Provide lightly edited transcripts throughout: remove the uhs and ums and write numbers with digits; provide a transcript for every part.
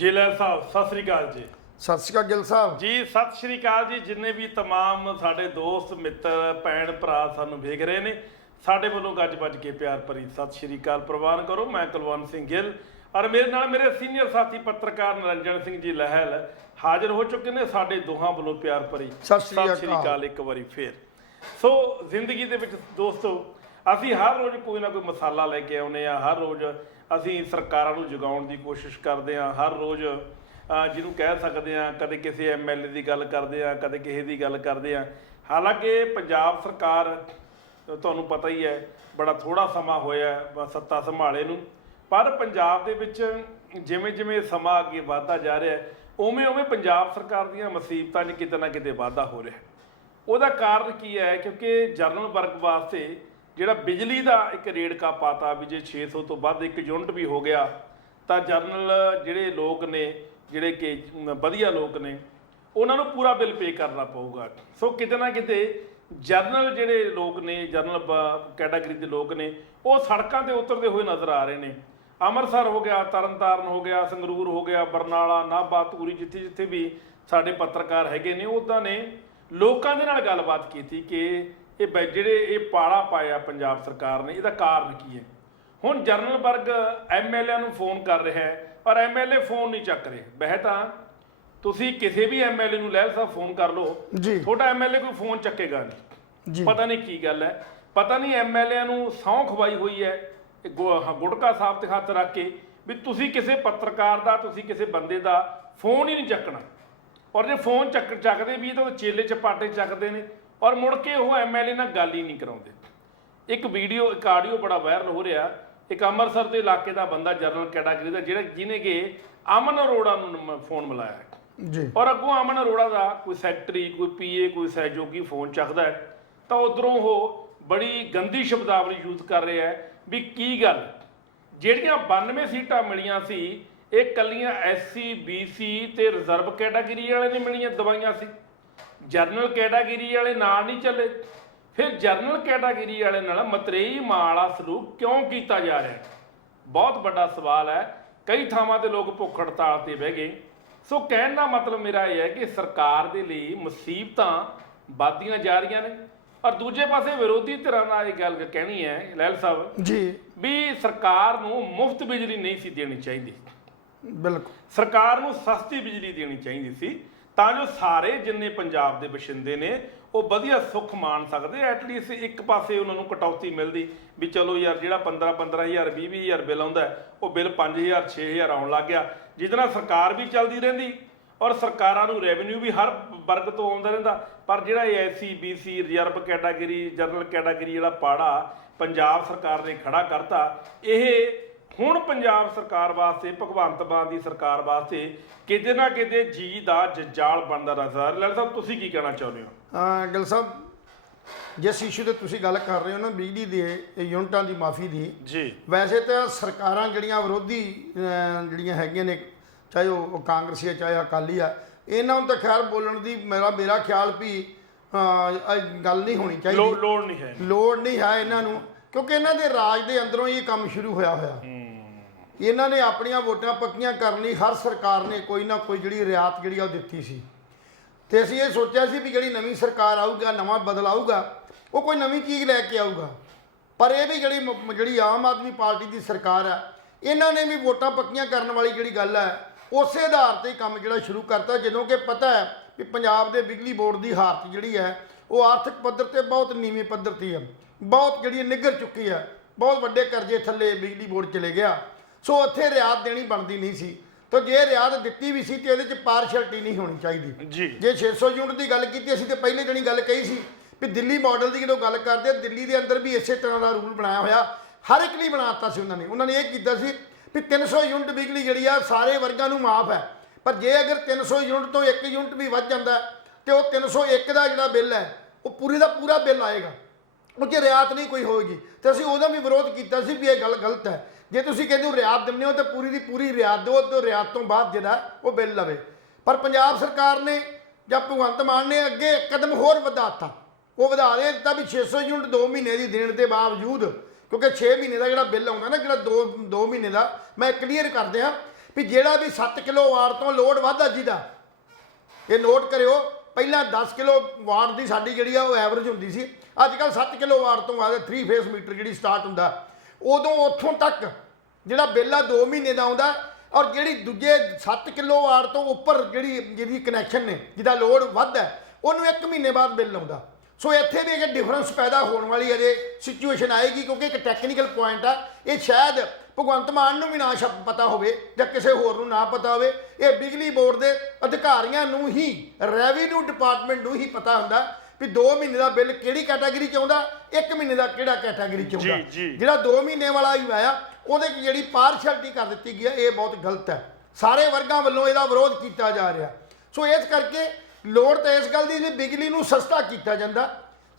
Jailer ਸਾਹਿਬ ਸਤਿ ਸ੍ਰੀ ਅਕਾਲ ਜੀ। ਸਤਿ ਸ਼੍ਰੀ ਅਕਾਲ ਗਿੱਲ ਸਾਹਿਬ ਜੀ ਸਤਿ ਸ੍ਰੀ ਅਕਾਲ ਜੀ। ਜਿੰਨੇ ਵੀ तमाम ਸਾਡੇ ਦੋਸਤ ਮਿੱਤਰ ਭੈਣ ਭਰਾ ਸਾਨੂੰ ਵੇਖ ਰਹੇ ਨੇ, ਸਾਡੇ ਵੱਲੋਂ ਗੱਜ-ਵੱਜ ਕੇ ਪਿਆਰ ਭਰੀ ਸਤਿ ਸ੍ਰੀ ਅਕਾਲ ਪ੍ਰਵਾਨ ਕਰੋ। ਮੈਂ ਕੁਲਵੰਤ ਸਿੰਘ ਗਿੱਲ ਔਰ ਮੇਰੇ ਨਾਲ ਮੇਰੇ ਸੀਨੀਅਰ ਸਾਥੀ ਪੱਤਰਕਾਰ ਨਿਰੰਜਨ ਸਿੰਘ ਜੀ ਲਹਿਲ ਹਾਜ਼ਰ ਹੋ ਚੁੱਕੇ ਨੇ। ਸਾਡੇ ਦੋਹਾਂ ਵੱਲੋਂ ਪਿਆਰ ਭਰੀ ਸਤਿ ਸ੍ਰੀ ਅਕਾਲ ਇੱਕ ਵਾਰੀ ਫੇਰ। ਸੋ ਜ਼ਿੰਦਗੀ ਦੇ ਵਿੱਚ ਦੋਸਤੋ ਅਸੀਂ ਹਰ ਰੋਜ਼ ਕੋਈ ਨਾ ਕੋਈ ਮਸਾਲਾ ਲੈ ਕੇ ਆਉਂਦੇ ਆ। ਹਰ ਰੋਜ਼ ਅਸੀਂ ਸਰਕਾਰਾਂ ਨੂੰ ਜਗਾਉਣ ਦੀ ਕੋਸ਼ਿਸ਼ ਕਰਦੇ ਹਾਂ। ਹਰ ਰੋਜ਼ ਜਿਹਨੂੰ ਕਹਿ ਸਕਦੇ ਹਾਂ, ਕਦੇ ਕਿਸੇ ਐਮਐਲਏ ਦੀ ਗੱਲ ਕਰਦੇ ਹਾਂ, ਕਦੇ ਕਿਸੇ ਦੀ ਗੱਲ ਕਰਦੇ ਹਾਂ। ਹਾਲਾਂਕਿ ਪੰਜਾਬ ਸਰਕਾਰ ਤੁਹਾਨੂੰ ਪਤਾ ਹੀ ਹੈ ਬੜਾ ਥੋੜ੍ਹਾ ਸਮਾਂ ਹੋਇਆ ਸੱਤਾ ਸੰਭਾਲੇ ਨੂੰ, ਪਰ ਪੰਜਾਬ ਦੇ ਵਿੱਚ ਜਿਵੇਂ ਜਿਵੇਂ ਸਮਾਂ ਅੱਗੇ ਵੱਧਦਾ ਜਾ ਰਿਹਾ ਉਵੇਂ ਉਵੇਂ ਪੰਜਾਬ ਸਰਕਾਰ ਦੀਆਂ ਮੁਸੀਬਤਾਂ 'ਚ ਕਿਤੇ ਨਾ ਕਿਤੇ ਵਾਧਾ ਹੋ ਰਿਹਾ। ਉਹਦਾ ਕਾਰਨ ਕੀ ਹੈ? ਕਿਉਂਕਿ ਜਨਰਲ ਵਰਗ ਵਾਸਤੇ ਜਿਹੜਾ ਬਿਜਲੀ ਦਾ ਇੱਕ ਰੇੜਕਾ ਪਾਤਾ ਵੀ ਜੇ 600 ਤੋਂ ਵੱਧ ਇੱਕ ਯੂਨਿਟ ਵੀ ਹੋ ਗਿਆ ਤਾਂ ਜਨਰਲ ਜਿਹੜੇ ਲੋਕ ਨੇ, ਜਿਹੜੇ ਕਿ ਵਧੀਆ ਲੋਕ ਨੇ, ਉਹਨਾਂ ਨੂੰ ਪੂਰਾ ਬਿੱਲ ਪੇ ਕਰਨਾ ਪਊਗਾ। ਸੋ ਕਿਤੇ ਨਾ ਕਿਤੇ ਜਨਰਲ ਜਿਹੜੇ ਲੋਕ ਨੇ, ਜਨਰਲ ਕੈਟਾਗਰੀ ਦੇ ਲੋਕ ਨੇ, ਉਹ ਸੜਕਾਂ 'ਤੇ ਉਤਰਦੇ ਹੋਏ ਨਜ਼ਰ ਆ ਰਹੇ ਨੇ। ਅੰਮ੍ਰਿਤਸਰ ਹੋ ਗਿਆ, ਤਰਨਤਾਰਨ ਹੋ ਗਿਆ, ਸੰਗਰੂਰ ਹੋ ਗਿਆ, ਬਰਨਾਲਾ, ਨਾਭਾ, ਧੂਰੀ, ਜਿੱਥੇ ਜਿੱਥੇ ਵੀ ਸਾਡੇ ਪੱਤਰਕਾਰ ਹੈਗੇ ਨੇ, ਉੱਦਾਂ ਨੇ ਲੋਕਾਂ ਦੇ ਨਾਲ ਗੱਲਬਾਤ ਕੀਤੀ ਕਿ ਇਹ ਜਿਹੜੇ ਇਹ ਪਾੜਾ ਪਾਇਆ ਪੰਜਾਬ ਸਰਕਾਰ ਨੇ, ਇਹਦਾ ਕਾਰਨ ਕੀ ਹੈ। ਹੁਣ ਜਨਰਲ ਵਰਗ ਐਮਐਲਏ ਨੂੰ ਫੋਨ ਕਰ ਰਿਹਾ ਹੈ ਪਰ ਐਮਐਲਏ ਫੋਨ ਨਹੀਂ ਚੱਕ ਰਹੇ। ਵੈਸੇ ਤਾਂ ਤੁਸੀਂ ਕਿਸੇ ਵੀ ਐਮਐਲਏ ਨੂੰ ਲਹਿਲ ਸਾਹਿਬ ਫੋਨ ਕਰ ਲਓ, ਤੁਹਾਡਾ ਐਮਐਲਏ ਕੋਈ ਫੋਨ ਚੱਕੇਗਾ ਨਹੀਂ। ਪਤਾ ਨਹੀਂ ਕੀ ਗੱਲ ਹੈ, ਪਤਾ ਨਹੀਂ ਐਮਐਲਏ ਨੂੰ ਸਹੁੰ ਖਵਾਈ ਹੋਈ ਹੈ ਗੁਟਕਾ ਸਾਹਿਬ ਤੇ ਹੱਥ ਰੱਖ ਕੇ ਵੀ ਤੁਸੀਂ ਕਿਸੇ ਪੱਤਰਕਾਰ ਦਾ, ਤੁਸੀਂ ਕਿਸੇ ਬੰਦੇ ਦਾ ਫੋਨ ਹੀ ਨਹੀਂ ਚੱਕਣਾ। ਔਰ ਜੇ ਫੋਨ ਚੱਕਦੇ ਵੀ ਤਾਂ ਚੇਲੇ ਚਪਾਟੇ ਚੱਕਦੇ ਨੇ ਔਰ ਮੁੜ ਕੇ ਉਹ ਐਮਐਲਏ ਨਾਲ ਗੱਲ ਹੀ ਨਹੀਂ ਕਰਾਉਂਦੇ। ਇੱਕ ਵੀਡੀਓ, ਇੱਕ ਆਡੀਓ ਬੜਾ ਵਾਇਰਲ ਹੋ ਰਿਹਾ। ਇੱਕ ਅੰਮ੍ਰਿਤਸਰ ਦੇ ਇਲਾਕੇ ਦਾ ਬੰਦਾ ਜਨਰਲ ਕੈਟਾਗਰੀ ਦਾ, ਜਿਹਨੇ ਕਿ ਅਮਨ ਅਰੋੜਾ ਨੂੰ ਫੋਨ ਮਿਲਾਇਆ ਜੀ, ਔਰ ਅੱਗੋਂ ਅਮਨ ਅਰੋੜਾ ਦਾ ਕੋਈ ਸੈਕਟਰੀ, ਕੋਈ ਪੀਏ, ਕੋਈ ਸਹਿਯੋਗੀ ਫੋਨ ਚੱਕਦਾ ਤਾਂ ਉਧਰੋਂ ਉਹ ਬੜੀ ਗੰਦੀ ਸ਼ਬਦਾਵਲੀ ਯੂਜ਼ ਕਰ ਰਿਹਾ ਹੈ ਵੀ ਕੀ ਗੱਲ, ਜਿਹੜੀਆਂ 92 ਸੀਟਾਂ ਮਿਲੀਆਂ ਸੀ ਇਹ ਕੱਲੀਆਂ ਐਸਸੀ, ਬੀਸੀ ਤੇ ਰਿਜ਼ਰਵ ਕੈਟਾਗਰੀ ਵਾਲੇ ਨੇ ਮਿਲੀਆਂ ਦਵਾਈਆਂ ਸੀ, ਜਨਰਲ ਕੈਟਾਗਰੀ ਵਾਲੇ ਨਾਲ ਨਹੀਂ ਚੱਲੇ। ਫਿਰ ਜਨਰਲ ਕੈਟਾਗਰੀ ਵਾਲੇ ਨਾਲ ਮਤਰੇਈ ਮਾਂ ਵਾਲਾ ਸਲੂਕ ਕਿਉਂ ਕੀਤਾ ਜਾ ਰਿਹਾ? ਬਹੁਤ ਵੱਡਾ ਸਵਾਲ ਹੈ। ਕਈ ਥਾਵਾਂ ਤੇ ਲੋਕ ਭੁੱਖ ਹੜਤਾਲ ਤੇ ਬਹਿ ਗਏ। ਸੋ ਕਹਿਣ ਦਾ ਮਤਲਬ ਮੇਰਾ ਇਹ ਹੈ ਕਿ ਸਰਕਾਰ ਦੇ ਲਈ ਮੁਸੀਬਤਾਂ ਵੱਧਦੀਆਂ ਜਾ ਰਹੀਆਂ ਨੇ ਔਰ ਦੂਜੇ ਪਾਸੇ ਵਿਰੋਧੀ ਧਿਰਾਂ ਨਾਲ ਇਹ ਗੱਲ ਕਹਿਣੀ ਹੈ ਲਹਿਲ ਸਾਹਿਬ ਜੀ ਵੀ ਸਰਕਾਰ ਨੂੰ ਮੁਫਤ ਬਿਜਲੀ ਨਹੀਂ ਸੀ ਦੇਣੀ ਚਾਹੀਦੀ। ਬਿਲਕੁਲ, ਸਰਕਾਰ ਨੂੰ ਸਸਤੀ ਬਿਜਲੀ ਦੇਣੀ ਚਾਹੀਦੀ ਸੀ ਤਾਂ ਜੋ ਸਾਰੇ ਜਿੰਨੇ ਪੰਜਾਬ ਦੇ ਵਸਿੰਦੇ ਨੇ ਉਹ ਵਧੀਆ ਸੁੱਖ ਮਾਣ ਸਕਦੇ। ਐਟਲੀਸਟ ਇੱਕ ਪਾਸੇ ਉਹਨਾਂ ਨੂੰ ਕਟੌਤੀ ਮਿਲਦੀ ਵੀ ਚਲੋ ਯਾਰ ਜਿਹੜਾ 15,000 20,000 ਬਿੱਲ ਆਉਂਦਾ ਉਹ ਬਿੱਲ 5,000 6,000 ਆਉਣ ਲੱਗ ਗਿਆ, ਜਿਹਦੇ ਨਾਲ ਸਰਕਾਰ ਵੀ ਚੱਲਦੀ ਰਹਿੰਦੀ ਔਰ ਸਰਕਾਰਾਂ ਨੂੰ ਰੈਵਨਿਊ ਵੀ ਹਰ ਵਰਗ ਤੋਂ ਆਉਂਦਾ ਰਹਿੰਦਾ। ਪਰ ਜਿਹੜਾ ਇਹ SC, BC, reserve category, general category ਜਿਹੜਾ ਪਾੜਾ ਪੰਜਾਬ ਸਰਕਾਰ ਨੇ ਖੜਾ ਕਰਤਾ, ਇਹ ਹੁਣ ਪੰਜਾਬ ਸਰਕਾਰ ਵਾਸਤੇ, ਭਗਵੰਤ ਮਾਨ ਦੀ ਸਰਕਾਰ ਵਾਸਤੇ ਕਿਤੇ ਨਾ ਕਿਤੇ ਜੀ ਦਾ ਜੰਜਾਲ ਬਣਦਾ ਨਜ਼ਰ। ਲਾਲ ਸਾਹਿਬ ਤੁਸੀਂ ਕੀ ਕਹਿਣਾ ਚਾਹੁੰਦੇ ਹੋ? ਗਿੱਲ ਸਾਹਿਬ, ਜਿਸ ਇਸ਼ੂ ਤੇ ਤੁਸੀਂ ਗੱਲ ਕਰ ਰਹੇ ਹੋ ਨਾ, ਬਿਜਲੀ ਦੇ ਯੂਨਿਟਾਂ ਦੀ ਮਾਫੀ ਦੀ ਜੀ, ਵੈਸੇ ਤਾਂ ਸਰਕਾਰਾਂ ਜਿਹੜੀਆਂ ਵਿਰੋਧੀ ਜਿਹੜੀਆਂ ਹੈਗੀਆਂ ਨੇ, ਚਾਹੇ ਉਹ ਕਾਂਗਰਸੀ ਹੈ ਚਾਹੇ ਅਕਾਲੀ ਆ, ਇਹਨਾਂ ਨੂੰ ਤਾਂ ਖੈਰ ਬੋਲਣ ਦੀ ਮੇਰਾ ਖਿਆਲ ਵੀ ਗੱਲ ਨਹੀਂ ਹੋਣੀ ਚਾਹੀਦੀ। ਲੋੜ ਨਹੀਂ ਹੈ ਇਹਨਾਂ ਨੂੰ, ਕਿਉਂਕਿ ਇਹਨਾਂ ਦੇ ਰਾਜ ਦੇ ਅੰਦਰੋਂ ਹੀ ਇਹ ਕੰਮ ਸ਼ੁਰੂ ਹੋਇਆ। ਇਹਨਾਂ ਨੇ ਆਪਣੀਆਂ ਵੋਟਾਂ ਪੱਕੀਆਂ ਕਰਨ ਲਈ ਹਰ ਸਰਕਾਰ ਨੇ ਕੋਈ ਨਾ ਕੋਈ ਜਿਹੜੀ ਰਿਆਤ ਜਿਹੜੀ ਉਹ ਦਿੱਤੀ ਸੀ ਤੇ ਅਸੀਂ ਇਹ ਸੋਚਿਆ ਸੀ ਵੀ ਜਿਹੜੀ ਨਵੀਂ ਸਰਕਾਰ ਆਊਗਾ, ਨਵਾਂ ਬਦਲ ਆਊਗਾ, ਉਹ ਕੋਈ ਨਵੀਂ ਚੀਜ਼ ਲੈ ਕੇ ਆਊਗਾ। ਪਰ ਇਹ ਵੀ ਜਿਹੜੀ ਆਮ ਆਦਮੀ ਪਾਰਟੀ ਦੀ ਸਰਕਾਰ ਹੈ, ਇਹਨਾਂ ਨੇ ਵੀ ਵੋਟਾਂ ਪੱਕੀਆਂ ਕਰਨ ਵਾਲੀ ਜਿਹੜੀ ਗੱਲ ਹੈ ਉਸੇ ਆਧਾਰ ਤੇ ਹੀ ਕੰਮ ਜਿਹੜਾ ਸ਼ੁਰੂ ਕਰਤਾ। ਜਦੋਂ ਕਿ ਪਤਾ ਹੈ ਕਿ ਪੰਜਾਬ ਦੇ ਬਿਜਲੀ ਬੋਰਡ ਦੀ ਹਾਲਤ ਜਿਹੜੀ ਹੈ ਉਹ ਆਰਥਿਕ ਪੱਧਰ ਤੇ ਬਹੁਤ ਨੀਵੇਂ ਪੱਧਰ ਤੇ ਹੈ, ਬਹੁਤ ਜਿਹੜੀ ਨਿੱਘਰ ਚੁੱਕੀ ਹੈ, ਬਹੁਤ ਵੱਡੇ ਕਰਜ਼ੇ ਥੱਲੇ ਬਿਜਲੀ ਬੋਰਡ ਚਲੇ ਗਿਆ। ਸੋ ਉੱਥੇ ਰਿਆਤ ਦੇਣੀ ਬਣਦੀ ਨਹੀਂ ਸੀ। ਤਾਂ ਜੇ ਰਿਆਤ ਦਿੱਤੀ ਵੀ ਸੀ ਤੇ ਇਹਦੇ 'ਚ ਪਾਰਸ਼ਲਟੀ ਨਹੀਂ ਹੋਣੀ ਚਾਹੀਦੀ ਜੀ। ਜੇ 600 ਯੂਨਿਟ ਦੀ ਗੱਲ ਕੀਤੀ, ਅਸੀਂ ਤਾਂ ਪਹਿਲੇ ਦਿਨ ਗੱਲ ਕਹੀ ਸੀ ਵੀ ਦਿੱਲੀ ਮਾਡਲ ਦੀ ਜਦੋਂ ਗੱਲ ਕਰਦੇ, ਦਿੱਲੀ ਦੇ ਅੰਦਰ ਵੀ ਇਸੇ ਤਰ੍ਹਾਂ ਦਾ ਰੂਲ ਬਣਾਇਆ ਹੋਇਆ, ਹਰ ਇੱਕ ਲਈ ਬਣਾ ਦਿੱਤਾ ਸੀ ਉਹਨਾਂ ਨੇ ਇਹ ਕੀਤਾ ਸੀ ਵੀ 300 ਯੂਨਿਟ ਬਿਜਲੀ ਜਿਹੜੀ ਆ ਸਾਰੇ ਵਰਗਾਂ ਨੂੰ ਮਾਫ ਹੈ। ਪਰ ਜੇ ਅਗਰ 300 ਯੂਨਿਟ ਤੋਂ 1 ਯੂਨਿਟ ਵੀ ਵੱਧ ਜਾਂਦਾ ਤੇ ਉਹ 301 ਦਾ ਜਿਹੜਾ ਬਿੱਲ ਹੈ ਉਹ ਪੂਰੀ ਦਾ ਪੂਰਾ ਬਿੱਲ ਆਏਗਾ, ਉਹ 'ਚ ਰਿਆਤ ਨਹੀਂ ਕੋਈ ਹੋਏਗੀ। ਤੇ ਅਸੀਂ ਉਹਦਾ ਵੀ ਵਿਰੋਧ ਕੀਤਾ ਸੀ ਵੀ ਇਹ ਗੱਲ ਗਲਤ ਹੈ। ਜੇ ਤੁਸੀਂ ਕਹਿੰਦੇ ਹੋ ਰਿਆਤ ਦਿੰਦੇ ਹੋ ਤਾਂ ਪੂਰੀ ਦੀ ਪੂਰੀ ਰਿਆਤ ਦਿਓ ਤੇ ਰਿਆਤ ਤੋਂ ਬਾਅਦ ਜਿਹੜਾ ਉਹ ਬਿੱਲ ਲਵੇ। ਪਰ ਪੰਜਾਬ ਸਰਕਾਰ ਨੇ ਜਾਂ ਭਗਵੰਤ ਮਾਨ ਨੇ ਅੱਗੇ ਕਦਮ ਹੋਰ ਵਧਾ ਦਿੱਤਾ, ਉਹ ਵਧਾ ਦਿੱਤਾ ਵੀ 600 ਯੂਨਿਟ 2 ਮਹੀਨੇ ਦੀ ਦੇਣ ਦੇ ਬਾਵਜੂਦ, ਕਿਉਂਕਿ 6 ਮਹੀਨੇ ਦਾ ਜਿਹੜਾ ਬਿੱਲ ਆਉਂਦਾ ਨਾ, ਜਿਹੜਾ 2 ਮਹੀਨੇ ਦਾ, ਮੈਂ ਕਲੀਅਰ ਕਰਦੇ ਹਾਂ ਵੀ ਜਿਹੜਾ ਵੀ 7 ਕਿਲੋਵਾਟ ਤੋਂ ਲੋਡ ਵੱਧਦਾ ਜਿਹਦਾ, ਇਹ ਨੋਟ ਕਰਿਓ, ਪਹਿਲਾਂ 10 ਕਿਲੋਵਾਟ ਦੀ ਸਾਡੀ ਜਿਹੜੀ ਆ ਉਹ ਐਵਰੇਜ ਹੁੰਦੀ ਸੀ, ਅੱਜ ਕੱਲ੍ਹ 7 ਕਿਲੋਵਾਟ ਤੋਂ ਬਾਅਦ 3 ਫੇਸ ਮੀਟਰ ਜਿਹੜੀ ਸਟਾਰਟ ਹੁੰਦਾ, ਉਦੋਂ ਉੱਥੋਂ ਤੱਕ ਜਿਹੜਾ ਬਿੱਲ ਆ 2 ਮਹੀਨੇ ਦਾ ਆਉਂਦਾ, ਔਰ ਜਿਹੜੀ ਦੂਜੇ 7 ਕਿਲੋਵਾਟ ਤੋਂ ਉੱਪਰ ਜਿਹਦੀ ਕਨੈਕਸ਼ਨ ਨੇ, ਜਿਹਦਾ ਲੋਡ ਵੱਧ ਹੈ, ਉਹਨੂੰ 1 ਮਹੀਨੇ ਬਾਅਦ ਬਿੱਲ ਆਉਂਦਾ। ਸੋ ਇੱਥੇ ਵੀ ਇੱਕ ਡਿਫਰੈਂਸ ਪੈਦਾ ਹੋਣ ਵਾਲੀ ਅਜੇ ਸਿਚੁਏਸ਼ਨ ਆਏਗੀ, ਕਿਉਂਕਿ ਇੱਕ ਟੈਕਨੀਕਲ ਪੁਆਇੰਟ ਆ, ਇਹ ਸ਼ਾਇਦ ਭਗਵੰਤ ਮਾਨ ਨੂੰ ਵੀ ਨਾ ਪਤਾ ਹੋਵੇ ਜਾਂ ਕਿਸੇ ਹੋਰ ਨੂੰ ਨਾ ਪਤਾ ਹੋਵੇ, ਇਹ ਬਿਜਲੀ ਬੋਰਡ ਦੇ ਅਧਿਕਾਰੀਆਂ ਨੂੰ ਹੀ, ਰੈਵਨਿਊ ਡਿਪਾਰਟਮੈਂਟ ਨੂੰ ਹੀ ਪਤਾ ਹੁੰਦਾ ਵੀ 2 ਮਹੀਨੇ ਦਾ ਬਿੱਲ ਕਿਹੜੀ ਕੈਟਾਗਰੀ 'ਚ ਆਉਂਦਾ, 1 ਮਹੀਨੇ ਦਾ ਕਿਹੜਾ ਕੈਟਾਗਰੀ 'ਚ ਆਉਂਦਾ। ਜਿਹੜਾ 2 ਮਹੀਨੇ ਵਾਲਾ ਹੀ ਆਇਆ ਉਹਦੇ 'ਚ ਜਿਹੜੀ ਪਾਰਸ਼ੈਲਿਟੀ ਕਰ ਦਿੱਤੀ ਗਈ ਹੈ, ਇਹ ਬਹੁਤ ਗਲਤ ਹੈ। ਸਾਰੇ ਵਰਗਾਂ ਵੱਲੋਂ ਇਹਦਾ ਵਿਰੋਧ ਕੀਤਾ ਜਾ ਰਿਹਾ। ਸੋ ਇਸ ਕਰਕੇ ਲੋੜ ਤਾਂ ਇਸ ਗੱਲ ਦੀ ਵੀ ਬਿਜਲੀ ਨੂੰ ਸਸਤਾ ਕੀਤਾ ਜਾਂਦਾ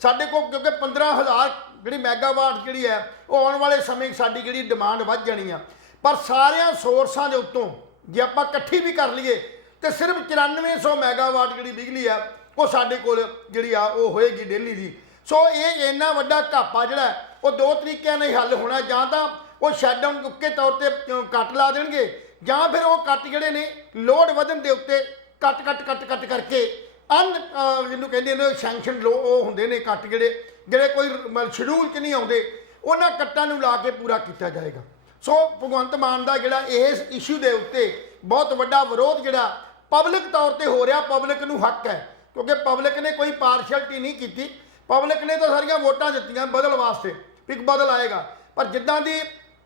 ਸਾਡੇ ਕੋਲ, ਕਿਉਂਕਿ 15,000 ਜਿਹੜੀ ਮੈਗਾਵਾਟ ਜਿਹੜੀ ਹੈ ਉਹ ਆਉਣ ਵਾਲੇ ਸਮੇਂ ਸਾਡੀ ਜਿਹੜੀ ਡਿਮਾਂਡ ਵੱਧ ਜਾਣੀ ਆ। ਪਰ ਸਾਰਿਆਂ ਸੋਰਸਾਂ ਦੇ ਉੱਤੋਂ ਜੇ ਆਪਾਂ ਇਕੱਠੀ ਵੀ ਕਰ ਲਈਏ ਤੇ ਸਿਰਫ 9400 ਮੈਗਾਵਾਟ ਜਿਹੜੀ ਬਿਜਲੀ ਆ ਉਹ ਸਾਡੇ ਕੋਲ ਜਿਹੜੀ ਆ ਉਹ ਹੋਏਗੀ ਡੇਲੀ ਦੀ। ਸੋ ਇਹ ਇੰਨਾ ਵੱਡਾ ਘਾਪਾ ਜਿਹੜਾ ਉਹ 2 ਤਰੀਕਿਆਂ ਨਾਲ ਹੀ ਹੱਲ ਹੋਣਾ, ਜਾਂ ਤਾਂ ਉਹ ਸ਼ਟਡਾਊਨ ਉੱਕੇ ਤੌਰ ਤੇ ਕੱਟ ਲਾ ਦੇਣਗੇ, ਜਾਂ ਫਿਰ ਉਹ ਕੱਟ ਜਿਹੜੇ ਨੇ ਲੋਡ ਵਧਣ ਦੇ ਉੱਤੇ ਕੱਟ ਕਰਕੇ ਜਿਹਨੂੰ ਕਹਿੰਦੇ ਨੇ ਸੈਂਕਸ਼ਨ ਲੋ ਉਹ ਹੁੰਦੇ ਨੇ ਕੱਟ, ਜਿਹੜੇ ਕੋਈ ਸ਼ਡਿਊਲ 'ਚ ਨਹੀਂ ਆਉਂਦੇ, ਉਹਨਾਂ ਕੱਟਾਂ ਨੂੰ ਲਾ ਕੇ ਪੂਰਾ ਕੀਤਾ ਜਾਏਗਾ। ਸੋ ਭਗਵੰਤ ਮਾਨ ਦਾ ਜਿਹੜਾ ਇਸ ਇਸ਼ੂ ਦੇ ਉੱਤੇ ਬਹੁਤ ਵੱਡਾ ਵਿਰੋਧ ਜਿਹੜਾ ਪਬਲਿਕ ਤੌਰ ਤੇ ਹੋ ਰਿਹਾ, ਪਬਲਿਕ ਨੂੰ ਹੱਕ ਹੈ, ਕਿਉਂਕਿ ਪਬਲਿਕ ਨੇ ਕੋਈ ਪਾਰਸ਼ੈਲਿਟੀ ਨਹੀਂ ਕੀਤੀ, ਪਬਲਿਕ ਨੇ ਤਾਂ ਸਾਰੀਆਂ ਵੋਟਾਂ ਦਿੱਤੀਆਂ ਬਦਲ ਵਾਸਤੇ ਵੀ ਬਦਲ ਆਏਗਾ। ਪਰ ਜਿੱਦਾਂ ਦੀ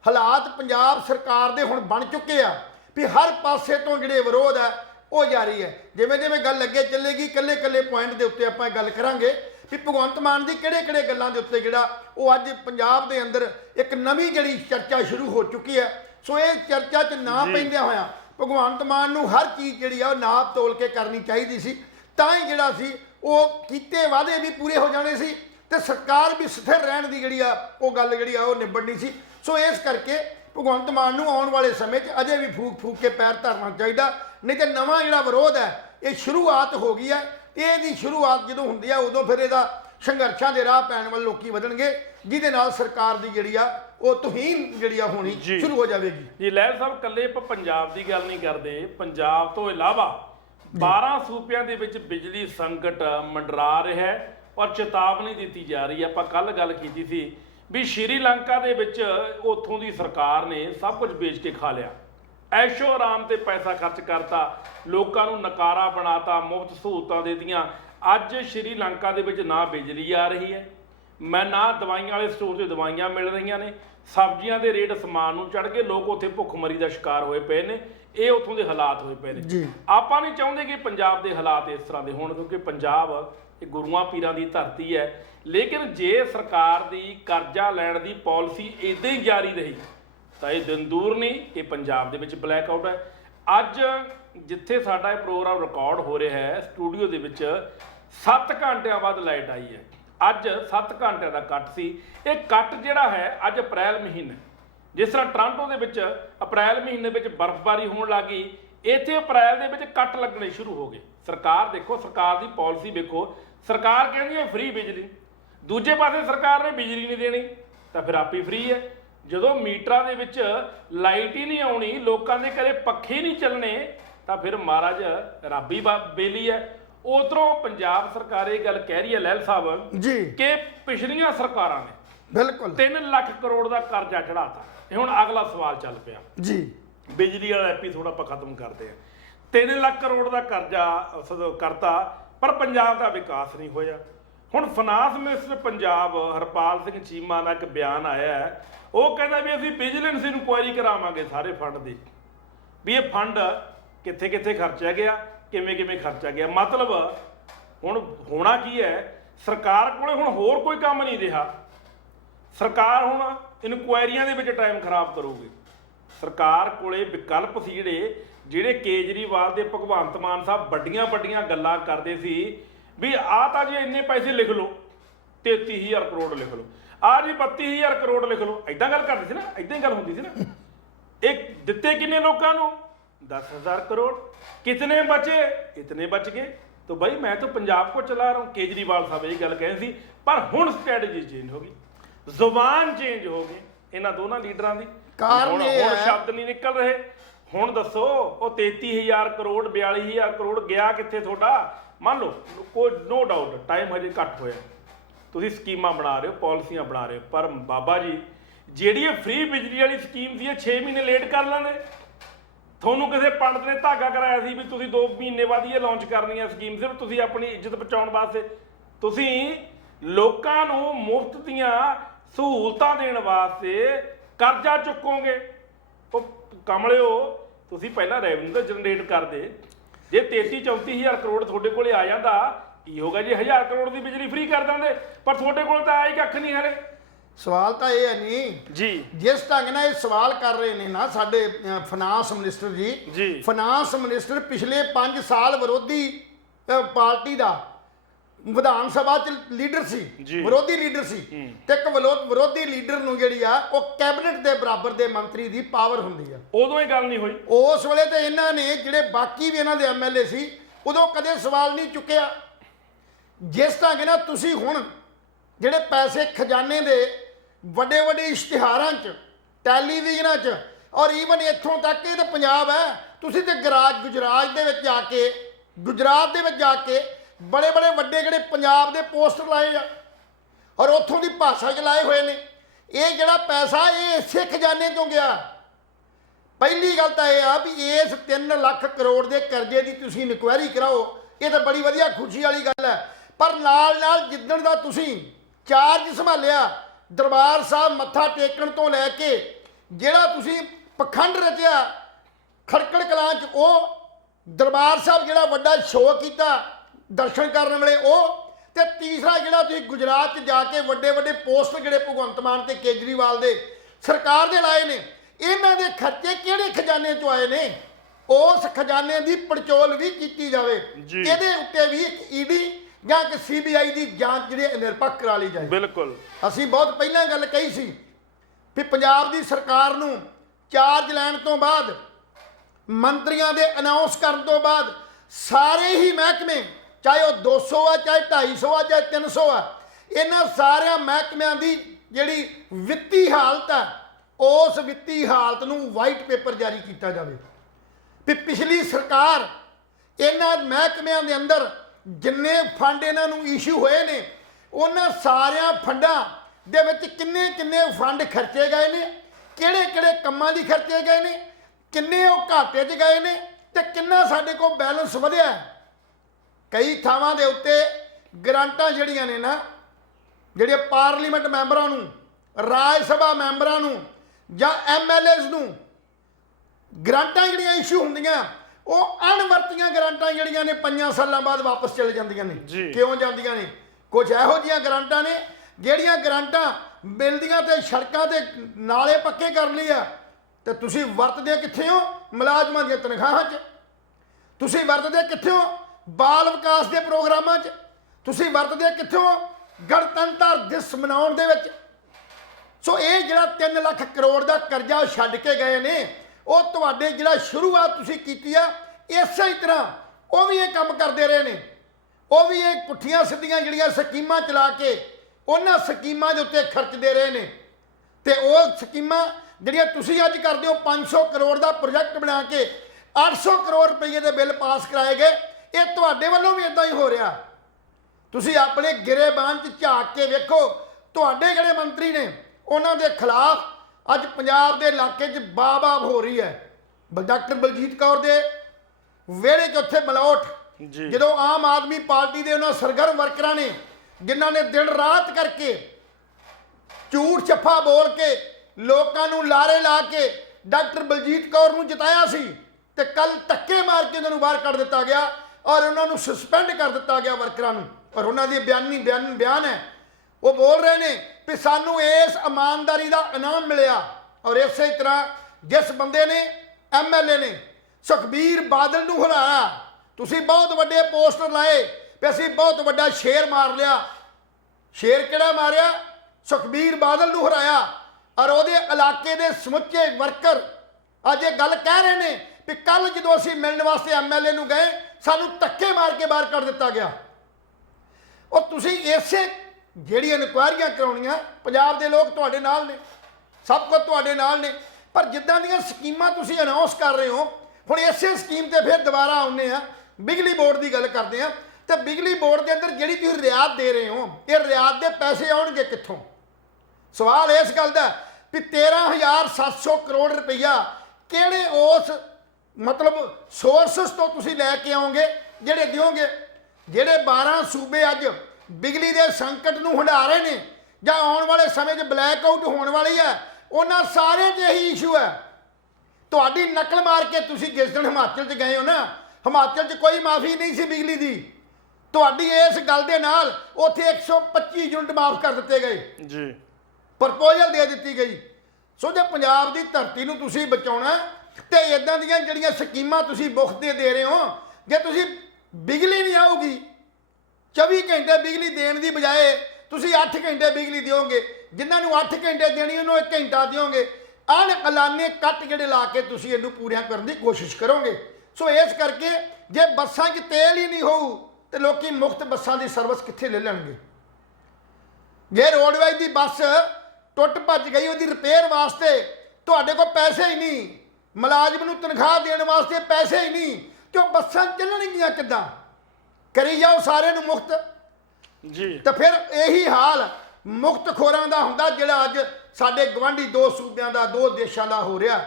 ਹਾਲਾਤ ਪੰਜਾਬ ਸਰਕਾਰ ਦੇ ਹੁਣ ਬਣ ਚੁੱਕੇ ਆ ਵੀ ਹਰ ਪਾਸੇ ਤੋਂ ਜਿਹੜੇ ਵਿਰੋਧ ਹੈ ਉਹ ਜਾਰੀ ਹੈ। ਜਿਵੇਂ ਜਿਵੇਂ ਗੱਲ ਅੱਗੇ ਚੱਲੇਗੀ ਇਕੱਲੇ ਪੁਆਇੰਟ ਦੇ ਉੱਤੇ ਆਪਾਂ ਗੱਲ ਕਰਾਂਗੇ ਵੀ ਭਗਵੰਤ ਮਾਨ ਦੀ ਕਿਹੜੇ ਗੱਲਾਂ ਦੇ ਉੱਤੇ ਜਿਹੜਾ ਉਹ ਅੱਜ ਪੰਜਾਬ ਦੇ ਅੰਦਰ ਇੱਕ ਨਵੀਂ ਜਿਹੜੀ ਚਰਚਾ ਸ਼ੁਰੂ ਹੋ ਚੁੱਕੀ ਹੈ। ਸੋ ਇਹ ਚਰਚਾ 'ਚ ਨਾ ਪੈਂਦਿਆਂ ਹੋਇਆਂ ਭਗਵੰਤ ਮਾਨ ਨੂੰ ਹਰ ਚੀਜ਼ ਜਿਹੜੀ ਆ ਉਹ ਨਾਪ ਤੋਲ ਕੇ ਕਰਨੀ ਚਾਹੀਦੀ ਸੀ, ਤਾਂ ਹੀ ਜਿਹੜਾ ਸੀ ਉਹ ਕੀਤੇ ਵਾਅਦੇ ਵੀ ਪੂਰੇ ਹੋ ਜਾਣੇ ਸੀ ਤੇ ਸਰਕਾਰ ਵੀ ਸਥਿਰ ਰਹਿਣ ਦੀ ਜਿਹੜੀ ਆ ਉਹ ਗੱਲ ਜਿਹੜੀ ਆ ਉਹ ਨਿਬੜਨੀ ਸੀ। ਸੋ ਇਸ ਕਰਕੇ ਭਗਵੰਤ ਮਾਨ ਨੂੰ ਆਉਣ ਵਾਲੇ ਸਮੇਂ 'ਚ ਅਜੇ ਵੀ ਫੂਕ ਕੇ ਪੈਰ ਧਰਨਾ ਚਾਹੀਦਾ, ਨਹੀਂ ਤੇ ਨਵਾਂ ਜਿਹੜਾ ਵਿਰੋਧ ਹੈ ਇਹ ਸ਼ੁਰੂਆਤ ਹੋ ਗਈ ਹੈ। ਇਹਦੀ ਸ਼ੁਰੂਆਤ ਜਦੋਂ ਹੁੰਦੀ ਆ ਉਦੋਂ ਫਿਰ ਇਹਦਾ ਸੰਘਰਸ਼ਾਂ ਦੇ ਰਾਹ ਪੈਣ ਵੱਲ ਲੋਕੀ ਵਧਣਗੇ, ਜਿਹਦੇ ਨਾਲ ਸਰਕਾਰ ਦੀ ਜਿਹੜੀ ਆ ਉਹ ਤੁਹੀਨ ਜਿਹੜੀ ਆ ਹੋਣੀ ਸ਼ੁਰੂ ਹੋ ਜਾਵੇਗੀ। ਜੀ ਲਹਿਰ ਸਾਹਿਬ, ਇਕੱਲੇ ਆਪਾਂ ਪੰਜਾਬ ਦੀ ਗੱਲ ਨਹੀਂ ਕਰਦੇ, ਪੰਜਾਬ ਤੋਂ ਇਲਾਵਾ 12 ਸੂਬਿਆਂ ਦੇ ਵਿੱਚ ਬਿਜਲੀ ਸੰਕਟ ਮੰਡਰਾ ਰਿਹਾ ਹੈ ਔਰ ਚੇਤਾਵਨੀ ਦਿੱਤੀ ਜਾ ਰਹੀ ਹੈ। ਆਪਾਂ ਕੱਲ ਗੱਲ ਕੀਤੀ ਸੀ ਵੀ ਸ਼੍ਰੀਲੰਕਾ ਦੇ ਵਿੱਚ ਉੱਥੋਂ ਦੀ ਸਰਕਾਰ ਨੇ ਸਭ ਕੁਝ ਵੇਚ ਕੇ ਖਾ ਲਿਆ, ਐਸ਼ੋ ਆਰਾਮ ਤੇ ਪੈਸਾ ਖਰਚ ਕਰਤਾ, ਲੋਕਾਂ ਨੂੰ ਨਕਾਰਾ ਬਣਾਤਾ, ਮੁਫਤ ਸਹੂਲਤਾਂ ਦੇ ਦਿੱਤੀਆਂ। ਅੱਜ ਸ਼੍ਰੀਲੰਕਾ ਦੇ ਵਿੱਚ ਨਾ ਬਿਜਲੀ ਆ ਰਹੀ ਹੈ, ਨਾ ਦਵਾਈਆਂ ਵਾਲੇ ਸਟੋਰ 'ਤੇ ਦਵਾਈਆਂ ਮਿਲ ਰਹੀਆਂ ਨੇ, ਸਬਜ਼ੀਆਂ ਦੇ ਰੇਟ ਅਸਮਾਨ ਨੂੰ ਚੜ੍ਹ ਗਏ, ਲੋਕ ਉੱਥੇ ਭੁੱਖਮਰੀ ਦਾ ਸ਼ਿਕਾਰ ਹੋਏ ਪਏ ਨੇ। ਇਹ ਉੱਥੋਂ ਦੇ ਹਾਲਾਤ ਹੋਏ ਪਏ ਨੇ। ਆਪਾਂ ਨਹੀਂ ਚਾਹੁੰਦੇ ਕਿ ਪੰਜਾਬ ਦੇ ਹਾਲਾਤ ਇਸ ਤਰ੍ਹਾਂ ਦੇ ਹੋਣ, ਕਿਉਂਕਿ ਪੰਜਾਬ ਇਹ ਗੁਰੂਆਂ ਪੀਰਾਂ ਦੀ ਧਰਤੀ ਹੈ। ਲੇਕਿਨ ਜੇ ਸਰਕਾਰ ਦੀ ਕਰਜ਼ਾ ਲੈਣ ਦੀ ਪਾਲਿਸੀ ਇੱਦਾਂ ਹੀ ਜਾਰੀ ਰਹੀ ਤਾਂ ਇਹ ਦਿਨ ਦੂਰ ਨਹੀਂ ਕਿ ਪੰਜਾਬ ਦੇ ਵਿੱਚ ਬਲੈਕ ਆਊਟ ਹੈ। ਅੱਜ ਜਿੱਥੇ ਸਾਡਾ ਇਹ ਪ੍ਰੋਗਰਾਮ ਰਿਕਾਰਡ ਹੋ ਰਿਹਾ ਹੈ ਸਟੂਡੀਓ ਦੇ ਵਿੱਚ 7 ਘੰਟਿਆਂ ਬਾਅਦ ਲਾਈਟ ਆਈ ਹੈ। ਅੱਜ 7 ਘੰਟਿਆਂ ਦਾ ਕੱਟ ਸੀ। ਇਹ ਕੱਟ ਜਿਹੜਾ ਹੈ ਅੱਜ ਅਪ੍ਰੈਲ ਮਹੀਨੇ, ਜਿਸ ਤਰ੍ਹਾਂ ਟੋਰਾਂਟੋ ਦੇ ਵਿੱਚ ਅਪ੍ਰੈਲ ਮਹੀਨੇ ਵਿੱਚ ਬਰਫ਼ਬਾਰੀ ਹੋਣ ਲੱਗੀ, ਇੱਥੇ ਅਪ੍ਰੈਲ ਦੇ ਵਿੱਚ ਕੱਟ ਲੱਗਣੇ ਸ਼ੁਰੂ ਹੋ ਗਏ। ਸਰਕਾਰ ਦੇਖੋ, ਸਰਕਾਰ ਦੀ ਪਾਲਿਸੀ ਵੇਖੋ, ਸਰਕਾਰ ਕਹਿੰਦੀ ਹੈ ਫ੍ਰੀ ਬਿਜਲੀ, ਦੂਜੇ ਪਾਸੇ ਸਰਕਾਰ ਨੇ ਬਿਜਲੀ ਨਹੀਂ ਦੇਣੀ ਤਾਂ ਫਿਰ ਆਪੀ ਫ੍ਰੀ ਹੈ। ਜਦੋਂ ਮੀਟਰਾਂ ਦੇ ਵਿੱਚ ਲਾਈਟ ਹੀ ਨਹੀਂ ਆਉਣੀ, ਲੋਕਾਂ ਦੇ ਘਰੇ ਪੱਖੇ ਨਹੀਂ ਚੱਲਣੇ ਤਾਂ ਫਿਰ ਮਹਾਰਾਜ ਰੱਬ ਹੀ ਬੇਲੀ ਹੈ। ਉਧਰੋਂ ਪੰਜਾਬ ਸਰਕਾਰ ਇਹ ਗੱਲ ਕਹਿ ਰਹੀ ਹੈ ਲਹਿਲ ਸਾਹਿਬ ਜੀ ਕਿ ਪਿਛਲੀਆਂ ਸਰਕਾਰਾਂ ਨੇ ਬਿਲਕੁਲ 3 ਲੱਖ ਕਰੋੜ ਦਾ ਕਰਜ਼ਾ ਚੜਾਤਾ। ਇਹ ਹੁਣ ਅਗਲਾ ਸਵਾਲ ਚੱਲ ਪਿਆ ਜੀ, ਬਿਜਲੀ ਵਾਲਾ ਐਪੀਸੋਡ ਆਪਾਂ ਖਤਮ ਕਰਦੇ ਹਾਂ। 3 ਲੱਖ ਕਰੋੜ ਦਾ ਕਰਜ਼ਾ ਕਰਤਾ ਪਰ ਪੰਜਾਬ ਦਾ ਵਿਕਾਸ ਨਹੀਂ ਹੋਇਆ। ਹੁਣ ਫਾਈਨਾਂਸ ਮਿਨਿਸਟਰ ਪੰਜਾਬ ਹਰਪਾਲ ਸਿੰਘ ਚੀਮਾ ਦਾ ਇੱਕ ਬਿਆਨ ਆਇਆ ਹੈ, ਉਹ ਕਹਿੰਦਾ ਵੀ ਅਸੀਂ ਵਿਜੀਲੈਂਸ ਇਨਕੁਆਇਰੀ ਕਰਾਵਾਂਗੇ ਸਾਰੇ ਫੰਡ ਦੀ, ਵੀ ਇਹ ਫੰਡ ਕਿੱਥੇ ਕਿੱਥੇ ਖਰਚਿਆ ਗਿਆ, ਕਿਵੇਂ ਖਰਚਿਆ ਗਿਆ। ਮਤਲਬ ਹੁਣ ਹੋਣਾ ਕੀ ਹੈ, ਸਰਕਾਰ ਕੋਲੇ ਹੁਣ ਹੋਰ ਕੋਈ ਕੰਮ ਨਹੀਂ ਰਿਹਾ, ਸਰਕਾਰ ਹੁਣ ਇਨਕੁਆਇਰੀਆਂ ਦੇ ਵਿੱਚ ਟਾਈਮ ਖਰਾਬ ਕਰੂਗੀ। ਸਰਕਾਰ ਕੋਲੇ ਵਿਕਲਪ ਸੀ ਜਿਹੜੇ ਕੇਜਰੀਵਾਲ ਦੇ ਭਗਵੰਤ ਮਾਨ ਸਾਹਿਬ ਵੱਡੀਆਂ ਗੱਲਾਂ ਕਰਦੇ ਸੀ ਵੀ ਆਹ ਤਾਂ ਜੀ ਇੰਨੇ ਪੈਸੇ ਲਿਖ ਲਓ, 33,000 ਕਰੋੜ ਲਿਖ ਲਓ, ਆਹ ਜੀ 32,000 ਕਰੋੜ ਲਿਖ ਲਓ, ਐਦਾਂ ਗੱਲ ਕਰਦੇ ਸੀ ਨਾ, ਐਦਾਂ ਹੀ ਗੱਲ ਹੁੰਦੀ ਸੀ ਨਾ। ਇਹ ਦਿੱਤੇ ਕਿੰਨੇ ਲੋਕਾਂ ਨੂੰ? 10,000 ਕਰੋੜ। कितने बचे? इतने बच गए। तो भाई मैं तो पंजाब को चला रहा हूँ, केजरीवाल साहब यही गल कही थी। पर हुण स्ट्रैटेजी चेंज हो गई, जुबान चेंज हो गई इन्हां दोनों लीडरां दी। हुण शब्द नहीं निकल रहे, ਹੁਣ ਦੱਸੋ ਉਹ 33,000 ਕਰੋੜ 42,000 ਕਰੋੜ ਗਿਆ ਕਿੱਥੇ ਤੁਹਾਡਾ? ਮੰਨ ਲਓ ਕੋਈ ਨੋ ਡਾਊਟ ਟਾਈਮ ਹਜੇ ਘੱਟ ਹੋਇਆ, ਤੁਸੀਂ ਸਕੀਮਾਂ ਬਣਾ ਰਹੇ ਹੋ, ਪਾਲਿਸੀਆਂ ਬਣਾ ਰਹੇ ਹੋ, ਪਰ ਬਾਬਾ ਜੀ ਜਿਹੜੀ ਇਹ ਫ੍ਰੀ ਬਿਜਲੀ ਵਾਲੀ ਸਕੀਮ ਸੀ ਇਹ 6 ਮਹੀਨੇ ਲੇਟ ਕਰ ਲੈਂਦੇ। ਤੁਹਾਨੂੰ ਕਿਸੇ ਪੰਡਤ ਨੇ ਧਾਗਾ ਕਰਾਇਆ ਸੀ ਵੀ ਤੁਸੀਂ 2 ਮਹੀਨੇ ਬਾਅਦ ਇਹ ਲਾਂਚ ਕਰਨੀ ਹੈ ਸਕੀਮ, ਸਿਰਫ ਤੁਸੀਂ ਆਪਣੀ ਇੱਜ਼ਤ ਬਚਾਉਣ ਵਾਸਤੇ। ਤੁਸੀਂ ਲੋਕਾਂ ਨੂੰ ਮੁਫਤ ਦੀਆਂ ਸਹੂਲਤਾਂ ਦੇਣ ਵਾਸਤੇ ਕਰਜ਼ਾ ਚੁੱਕੋਗੇ। ਉਹ ਕਮਲਿਓ, ਤੁਸੀਂ ਪਹਿਲਾਂ ਰੈਵਨਿਊ ਤਾਂ ਜਨਰੇਟ ਕਰਦੇ। ਜੇ 33-34,000 ਕਰੋੜ ਤੁਹਾਡੇ ਕੋਲੇ ਆ ਜਾਂਦਾ ਕੀ ਹੋਗਾ ਜੀ? 1000 ਕਰੋੜ ਦੀ ਬਿਜਲੀ ਫ੍ਰੀ ਕਰ ਦਿੰਦੇ, ਪਰ ਤੁਹਾਡੇ ਕੋਲ ਤਾਂ ਆਈ ਕੱਖ ਨਹੀਂ ਹਰੇ। ਸਵਾਲ ਤਾਂ ਇਹ ਹੈ ਨਹੀਂ ਜੀ, ਜਿਸ ਢੰਗ ਨਾਲ ਇਹ ਸਵਾਲ ਕਰ ਰਹੇ ਨੇ ਨਾ ਸਾਡੇ ਫਾਈਨਾਂਸ ਮਿਨਿਸਟਰ ਜੀ, ਫਾਈਨਾਂਸ ਮਿਨਿਸਟਰ ਪਿਛਲੇ 5 ਸਾਲ ਵਿਰੋਧੀ ਪਾਰਟੀ ਦਾ ਵਿਧਾਨ ਸਭਾ ਚ ਲੀਡਰ ਸੀ, ਵਿਰੋਧੀ ਲੀਡਰ ਸੀ, ਤੇ ਇੱਕ ਵਿਰੋਧੀ ਲੀਡਰ ਨੂੰ ਜਿਹੜੀ ਆ ਉਹ ਕੈਬਨਿਟ ਦੇ ਬਰਾਬਰ ਦੇ ਮੰਤਰੀ ਦੀ ਪਾਵਰ ਹੁੰਦੀ ਆ। ਉਦੋਂ ਇਹ ਗੱਲ ਨਹੀਂ ਹੋਈ। ਉਸ ਵੇਲੇ ਤੇ ਇਹਨਾਂ ਨੇ ਜਿਹੜੇ ਬਾਕੀ ਵੀ ਇਹਨਾਂ ਦੇ ਐਮਐਲਏ ਸੀ ਉਦੋਂ ਕਦੇ ਸਵਾਲ ਨਹੀਂ ਚੁੱਕਿਆ। ਜਿਸ ਢੰਗ ਨਾਲ ਤੁਸੀਂ ਹੁਣ ਜਿਹੜੇ ਪੈਸੇ ਖਜ਼ਾਨੇ ਦੇ ਵੱਡੇ ਵੱਡੇ ਇਸ਼ਤਿਹਾਰਾਂ 'ਚ, ਟੈਲੀਵਿਜ਼ਨਾਂ 'ਚ, ਔਰ ਈਵਨ ਇੱਥੋਂ ਤੱਕ ਇਹ ਤਾਂ ਪੰਜਾਬ ਹੈ, ਤੁਸੀਂ ਤੇ ਗੁਜਰਾਤ ਦੇ ਵਿੱਚ ਜਾ ਕੇ ਬੜੇ ਬੜੇ ਵੱਡੇ ਜਿਹੜੇ ਪੰਜਾਬ ਦੇ ਪੋਸਟਰ ਲਾਏ ਆ ਔਰ ਉੱਥੋਂ ਦੀ ਭਾਸ਼ਾ 'ਚ ਲਾਏ ਹੋਏ ਨੇ। ਇਹ ਜਿਹੜਾ ਪੈਸਾ ਇਹ ਇਸੇ ਖਜ਼ਾਨੇ 'ਚੋਂ ਗਿਆ। ਪਹਿਲੀ ਗੱਲ ਤਾਂ ਇਹ ਆ ਵੀ ਇਸ 3 ਲੱਖ ਕਰੋੜ ਦੇ ਕਰਜ਼ੇ ਦੀ ਤੁਸੀਂ ਇਨਕੁਆਇਰੀ ਕਰਾਓ, ਇਹ ਤਾਂ ਬੜੀ ਵਧੀਆ ਖੁਸ਼ੀ ਵਾਲੀ ਗੱਲ ਹੈ। ਪਰ ਨਾਲ ਜਿੱਦਣ ਦਾ ਤੁਸੀਂ ਚਾਰਜ ਸੰਭਾਲਿਆ, ਦਰਬਾਰ ਸਾਹਿਬ ਮੱਥਾ ਟੇਕਣ ਤੋਂ ਲੈ ਕੇ ਜਿਹੜਾ ਤੁਸੀਂ ਪਖੰਡ ਰਚਿਆ ਖੜਕੜ ਕਲਾਂ 'ਚ, ਉਹ ਦਰਬਾਰ ਸਾਹਿਬ ਜਿਹੜਾ ਵੱਡਾ ਸ਼ੋਅ ਕੀਤਾ ਦਰਸ਼ਨ ਕਰਨ ਵੇਲੇ, ਉਹ ਤੇ ਤੀਸਰਾ ਜਿਹੜਾ ਤੁਸੀਂ ਗੁਜਰਾਤ 'ਚ ਜਾ ਕੇ ਵੱਡੇ ਵੱਡੇ ਪੋਸਟਰ ਜਿਹੜੇ ਭਗਵੰਤ ਮਾਨ ਤੇ ਕੇਜਰੀਵਾਲ ਦੇ ਸਰਕਾਰ ਦੇ ਲਾਏ ਨੇ, ਇਹਨਾਂ ਦੇ ਖਰਚੇ ਕਿਹੜੇ ਖਜ਼ਾਨੇ 'ਚੋਂ ਆਏ ਨੇ? ਉਸ ਖਜ਼ਾਨੇ ਦੀ ਪੜਚੋਲ ਵੀ ਕੀਤੀ ਜਾਵੇ। ਇਹਦੇ ਉੱਤੇ ਵੀ ਇੱਕ ਈਡੀ ਜਾਂ ਕਿ CBI ਦੀ ਜਾਂਚ ਜਿਹੜੀ ਨਿਰਪੱਖ ਕਰਾ ਲਈ ਜਾਏ। ਬਿਲਕੁਲ। ਅਸੀਂ ਬਹੁਤ ਪਹਿਲਾਂ ਗੱਲ ਕਹੀ ਸੀ ਵੀ ਪੰਜਾਬ ਦੀ ਸਰਕਾਰ ਨੂੰ ਚਾਰਜ ਲੈਣ ਤੋਂ ਬਾਅਦ, ਮੰਤਰੀਆਂ ਦੇ ਅਨਾਉਂਸ ਕਰਨ ਤੋਂ ਬਾਅਦ ਸਾਰੇ ਹੀ ਮਹਿਕਮੇ, ਚਾਹੇ ਉਹ 200 ਆ, ਚਾਹੇ 250 ਆ, ਚਾਹੇ 300 ਆ, ਇਹਨਾਂ ਸਾਰਿਆਂ ਮਹਿਕਮਿਆਂ ਦੀ ਜਿਹੜੀ ਵਿੱਤੀ ਹਾਲਤ ਹੈ, ਉਸ ਵਿੱਤੀ ਹਾਲਤ ਨੂੰ ਵਾਈਟ ਪੇਪਰ ਜਾਰੀ ਕੀਤਾ ਜਾਵੇ ਵੀ ਪਿਛਲੀ ਸਰਕਾਰ ਇਹਨਾਂ ਮਹਿਕਮਿਆਂ ਦੇ ਅੰਦਰ ਜਿੰਨੇ ਫੰਡ ਇਹਨਾਂ ਨੂੰ ਇਸ਼ੂ ਹੋਏ ਨੇ, ਉਹਨਾਂ ਸਾਰਿਆਂ ਫੰਡਾਂ ਦੇ ਵਿੱਚ ਕਿੰਨੇ ਫੰਡ ਖਰਚੇ ਗਏ ਨੇ, ਕਿਹੜੇ ਕੰਮਾਂ ਦੀ ਖਰਚੇ ਗਏ ਨੇ, ਕਿੰਨੇ ਉਹ ਘਾਟੇ 'ਚ ਗਏ ਨੇ, ਤੇ ਕਿੰਨਾ ਸਾਡੇ ਕੋਲ ਬੈਲੈਂਸ ਵਧਿਆ। ਕਈ ਥਾਵਾਂ ਦੇ ਉੱਤੇ ਗ੍ਰਾਂਟਾਂ ਜਿਹੜੀਆਂ ਨੇ ਨਾ, ਜਿਹੜੀਆਂ ਪਾਰਲੀਮੈਂਟ ਮੈਂਬਰਾਂ ਨੂੰ, ਰਾਜ ਸਭਾ ਮੈਂਬਰਾਂ ਨੂੰ ਜਾਂ MLAs ਨੂੰ ਗ੍ਰਾਂਟਾਂ ਜਿਹੜੀਆਂ ਇਸ਼ੂ ਹੁੰਦੀਆਂ, ਉਹ ਅਣਵਰਤੀਆਂ ਗ੍ਰਾਂਟਾਂ ਜਿਹੜੀਆਂ ਨੇ 5 ਸਾਲਾਂ ਬਾਅਦ ਵਾਪਸ ਚਲੇ ਜਾਂਦੀਆਂ ਨੇ। ਕਿਉਂ ਜਾਂਦੀਆਂ ਨੇ? ਕੁਝ ਇਹੋ ਜਿਹੀਆਂ ਗ੍ਰਾਂਟਾਂ ਨੇ ਜਿਹੜੀਆਂ ਗ੍ਰਾਂਟਾਂ ਮਿਲਦੀਆਂ ਤੇ ਸੜਕਾਂ ਤੇ ਨਾਲੇ ਪੱਕੇ ਕਰ ਲਈ ਆ, ਤੇ ਤੁਸੀਂ ਵਰਤਦੇ ਕਿੱਥੇ ਹੋ? ਮੁਲਾਜ਼ਮਾਂ ਦੀਆਂ ਤਨਖਾਹਾਂ 'ਚ। ਤੁਸੀਂ ਵਰਤਦੇ ਕਿੱਥੇ ਹੋ? ਬਾਲ ਵਿਕਾਸ ਦੇ ਪ੍ਰੋਗਰਾਮਾਂ 'ਚ। ਤੁਸੀਂ ਵਰਤਦੇ ਕਿੱਥੇ ਹੋ? ਗਣਤੰਤਰ ਦਿਵਸ ਮਨਾਉਣ ਦੇ ਵਿੱਚ। ਸੋ ਇਹ ਜਿਹੜਾ 3 ਲੱਖ ਕਰੋੜ ਦਾ ਕਰਜ਼ਾ ਛੱਡ ਕੇ ਗਏ ਨੇ, ਉਹ ਤੁਹਾਡੇ ਜਿਹੜਾ ਸ਼ੁਰੂਆਤ ਤੁਸੀਂ ਕੀਤੀ ਆ, ਇਸੇ ਹੀ ਤਰ੍ਹਾਂ ਉਹ ਵੀ ਇਹ ਕੰਮ ਕਰਦੇ ਰਹੇ ਨੇ। ਉਹ ਵੀ ਇਹ ਪੁੱਠੀਆਂ ਸਿੱਧੀਆਂ ਜਿਹੜੀਆਂ ਸਕੀਮਾਂ ਚਲਾ ਕੇ ਉਹਨਾਂ ਸਕੀਮਾਂ ਦੇ ਉੱਤੇ ਖਰਚਦੇ ਰਹੇ ਨੇ। ਤੇ ਉਹ ਸਕੀਮਾਂ ਜਿਹੜੀਆਂ ਤੁਸੀਂ ਅੱਜ ਕਰਦੇ ਹੋ, 500 ਕਰੋੜ ਦਾ ਪ੍ਰੋਜੈਕਟ ਬਣਾ ਕੇ 800 ਕਰੋੜ ਰੁਪਏ ਦੇ ਬਿੱਲ ਪਾਸ ਕਰਾਏ ਗਏ, ਇਹ ਤੁਹਾਡੇ ਵੱਲੋਂ ਵੀ ਇਦਾਂ ਹੀ ਹੋ ਰਿਹਾ। ਤੁਸੀਂ ਆਪਣੇ ਗਿਰੇਬਾਨ 'ਚ ਝਾਕ ਕੇ ਵੇਖੋ, ਤੁਹਾਡੇ ਜਿਹੜੇ ਮੰਤਰੀ ਨੇ ਉਹਨਾਂ ਦੇ ਖਿਲਾਫ ਅੱਜ ਪੰਜਾਬ ਦੇ ਇਲਾਕੇ 'ਚ ਬਾਬ ਹੋ ਰਹੀ ਹੈ। ਡਾਕਟਰ ਬਲਜੀਤ ਕੌਰ ਦੇ ਵਿਹੜੇ 'ਚ ਉੱਥੇ ਮਲੋਟ, ਜਦੋਂ ਆਮ ਆਦਮੀ ਪਾਰਟੀ ਦੇ ਉਹਨਾਂ ਸਰਗਰਮ ਵਰਕਰਾਂ ਨੇ, ਜਿਨ੍ਹਾਂ ਨੇ ਦਿਨ ਰਾਤ ਕਰਕੇ ਝੂਠ ਛੱਪਾ ਬੋਲ ਕੇ ਲੋਕਾਂ ਨੂੰ ਲਾਰੇ ਲਾ ਕੇ ਡਾਕਟਰ ਬਲਜੀਤ ਕੌਰ ਨੂੰ ਜਿਤਾਇਆ ਸੀ, ਤੇ ਕੱਲ ਧੱਕੇ ਮਾਰ ਕੇ ਉਹਨਾਂ ਨੂੰ ਬਾਹਰ ਕੱਢ ਦਿੱਤਾ ਗਿਆ ਔਰ ਉਹਨਾਂ ਨੂੰ ਸਸਪੈਂਡ ਕਰ ਦਿੱਤਾ ਗਿਆ ਵਰਕਰਾਂ ਨੂੰ। ਔਰ ਉਹਨਾਂ ਦੀ ਬਿਆਨ ਹੈ, ਉਹ ਬੋਲ ਰਹੇ ਨੇ ਵੀ ਸਾਨੂੰ ਇਸ ਇਮਾਨਦਾਰੀ ਦਾ ਇਨਾਮ ਮਿਲਿਆ। ਔਰ ਇਸੇ ਤਰ੍ਹਾਂ ਜਿਸ ਬੰਦੇ ਨੇ MLA ਨੇ ਸੁਖਬੀਰ ਬਾਦਲ ਨੂੰ ਹਰਾਇਆ, ਤੁਸੀਂ ਬਹੁਤ ਵੱਡੇ ਪੋਸਟਰ ਲਾਏ ਵੀ ਅਸੀਂ ਬਹੁਤ ਵੱਡਾ ਸ਼ੇਰ ਮਾਰ ਲਿਆ। ਸ਼ੇਰ ਕਿਹੜਾ ਮਾਰਿਆ? ਸੁਖਬੀਰ ਬਾਦਲ ਨੂੰ ਹਰਾਇਆ। ਔਰ ਉਹਦੇ ਇਲਾਕੇ ਦੇ ਸਮੁੱਚੇ ਵਰਕਰ ਅੱਜ ਇਹ ਗੱਲ ਕਹਿ ਰਹੇ ਨੇ ਵੀ ਕੱਲ ਜਦੋਂ ਅਸੀਂ ਮਿਲਣ ਵਾਸਤੇ MLA ਨੂੰ ਗਏ, ਸਾਨੂੰ ਧੱਕੇ ਮਾਰ ਕੇ ਬਾਹਰ ਕੱਢ ਦਿੱਤਾ ਗਿਆ। ਉਹ ਤੁਸੀਂ ਇਸੇ ਜਿਹੜੀਆਂ ਇਨਕੁਆਇਰੀਆਂ ਕਰਾਉਣੀਆਂ, ਪੰਜਾਬ ਦੇ ਲੋਕ ਤੁਹਾਡੇ ਨਾਲ ਨੇ, ਸਭ ਕੁਝ ਤੁਹਾਡੇ ਨਾਲ ਨੇ। ਪਰ ਜਿੱਦਾਂ ਦੀਆਂ ਸਕੀਮਾਂ ਤੁਸੀਂ ਅਨਾਉਂਸ ਕਰ ਰਹੇ ਹੋ, ਹੁਣ ਇਸੇ ਸਕੀਮ ਤੇ ਫਿਰ ਦੁਬਾਰਾ ਆਉਂਦੇ ਆ, ਬਿਜਲੀ ਬੋਰਡ ਦੀ ਗੱਲ ਕਰਦੇ ਆ। ਤੇ ਬਿਜਲੀ ਬੋਰਡ ਦੇ ਅੰਦਰ ਜਿਹੜੀ ਤੁਸੀਂ ਰਿਆਤ ਦੇ ਰਹੇ ਹੋ, ਇਹ ਰਿਆਤ ਦੇ ਪੈਸੇ ਆਉਣਗੇ ਕਿੱਥੋਂ? ਸਵਾਲ ਇਸ ਗੱਲ ਦਾ ਵੀ 13,700 ਕਰੋੜ ਰੁਪਈਆ ਕਿਹੜੇ ਉਸ ਮਤਲਬ ਸੋਰਸਸ ਤੋਂ ਤੁਸੀਂ ਲੈ ਕੇ ਆਓਗੇ ਜਿਹੜੇ ਦਿਓਗੇ? ਜਿਹੜੇ 12 ਸੂਬੇ ਅੱਜ ਬਿਜਲੀ ਦੇ ਸੰਕਟ ਨੂੰ ਹੰਢਾ ਰਹੇ ਨੇ ਜਾਂ ਆਉਣ ਵਾਲੇ ਸਮੇਂ 'ਚ ਬਲੈਕ ਆਊਟ ਹੋਣ ਵਾਲੀ ਹੈ, ਉਹਨਾਂ ਸਾਰਿਆਂ 'ਚ ਇਹੀ ਇਸ਼ੂ ਹੈ। ਤੁਹਾਡੀ ਨਕਲ ਮਾਰ ਕੇ ਤੁਸੀਂ ਜਿਸ ਦਿਨ ਹਿਮਾਚਲ 'ਚ ਗਏ ਹੋ ਨਾ, ਹਿਮਾਚਲ 'ਚ ਕੋਈ ਮਾਫੀ ਨਹੀਂ ਸੀ ਬਿਜਲੀ ਦੀ। ਤੁਹਾਡੀ ਇਸ ਗੱਲ ਦੇ ਨਾਲ ਉੱਥੇ 125 ਯੂਨਿਟ ਮਾਫ ਕਰ ਦਿੱਤੇ ਗਏ ਜੀ, ਪ੍ਰਪੋਜ਼ਲ ਦੇ ਦਿੱਤੀ ਗਈ। ਸੋ ਜੇ ਪੰਜਾਬ ਦੀ ਧਰਤੀ ਨੂੰ ਤੁਸੀਂ ਬਚਾਉਣਾ ਤੇ ਇਦਾਂ ਦੀਆਂ ਜਿਹੜੀਆਂ ਸਕੀਮਾਂ ਤੁਸੀਂ ਮੁਫਤ ਦੇ ਰਹੇ ਹੋ, ਜੇ ਤੁਸੀਂ ਬਿਜਲੀ ਨਹੀਂ ਆਊਗੀ 24 ਘੰਟੇ ਬਿਜਲੀ ਦੇਣ ਦੀ ਬਜਾਏ ਤੁਸੀਂ 8 ਘੰਟੇ ਬਿਜਲੀ ਦਿਓਗੇ, ਜਿਨ੍ਹਾਂ ਨੂੰ 8 ਘੰਟੇ ਦੇਣੀ ਉਹਨੂੰ 1 ਘੰਟਾ ਦਿਓਗੇ। ਅਣਐਲਾਨੇ ਕੱਟ ਜਿਹੜੇ ਲਾ ਕੇ ਤੁਸੀਂ ਇਹਨੂੰ ਪੂਰੀਆਂ ਕਰਨ ਦੀ ਕੋਸ਼ਿਸ਼ ਕਰੋਗੇ। ਸੋ ਇਸ ਕਰਕੇ ਜੇ ਬੱਸਾਂ 'ਚ ਤੇਲ ਹੀ ਨਹੀਂ ਹੋਊ ਤੇ ਲੋਕੀ ਮੁਫਤ ਬੱਸਾਂ ਦੀ ਸਰਵਿਸ ਕਿੱਥੇ ਲੈ ਲੈਣਗੇ? ਜੇ ਰੋਡਵੇਜ਼ ਦੀ ਬੱਸ ਟੁੱਟ ਭੱਜ ਗਈ, ਉਹਦੀ ਰਿਪੇਅਰ ਵਾਸਤੇ ਤੁਹਾਡੇ ਕੋਲ ਪੈਸੇ ਹੀ ਨਹੀਂ, ਮੁਲਾਜ਼ਮ ਨੂੰ ਤਨਖਾਹ ਦੇਣ ਵਾਸਤੇ ਪੈਸੇ ਹੀ ਨਹੀਂ, ਤੇ ਉਹ ਬੱਸਾਂ ਚੱਲਣਗੀਆਂ ਕਿੱਦਾਂ? ਕਰੀ ਜਾਓ ਸਾਰਿਆਂ ਨੂੰ ਮੁਫਤ ਜੀ। ਤਾਂ ਫਿਰ ਇਹੀ ਹਾਲ ਮੁਕਤ ਖੋਰਾਂ ਦਾ ਹੁੰਦਾ ਜਿਹੜਾ ਅੱਜ ਸਾਡੇ ਗਵਾਂਢੀ 2 ਸੂਬਿਆਂ ਦਾ 2 ਦੇਸ਼ਾਂ ਦਾ ਹੋ ਰਿਹਾ।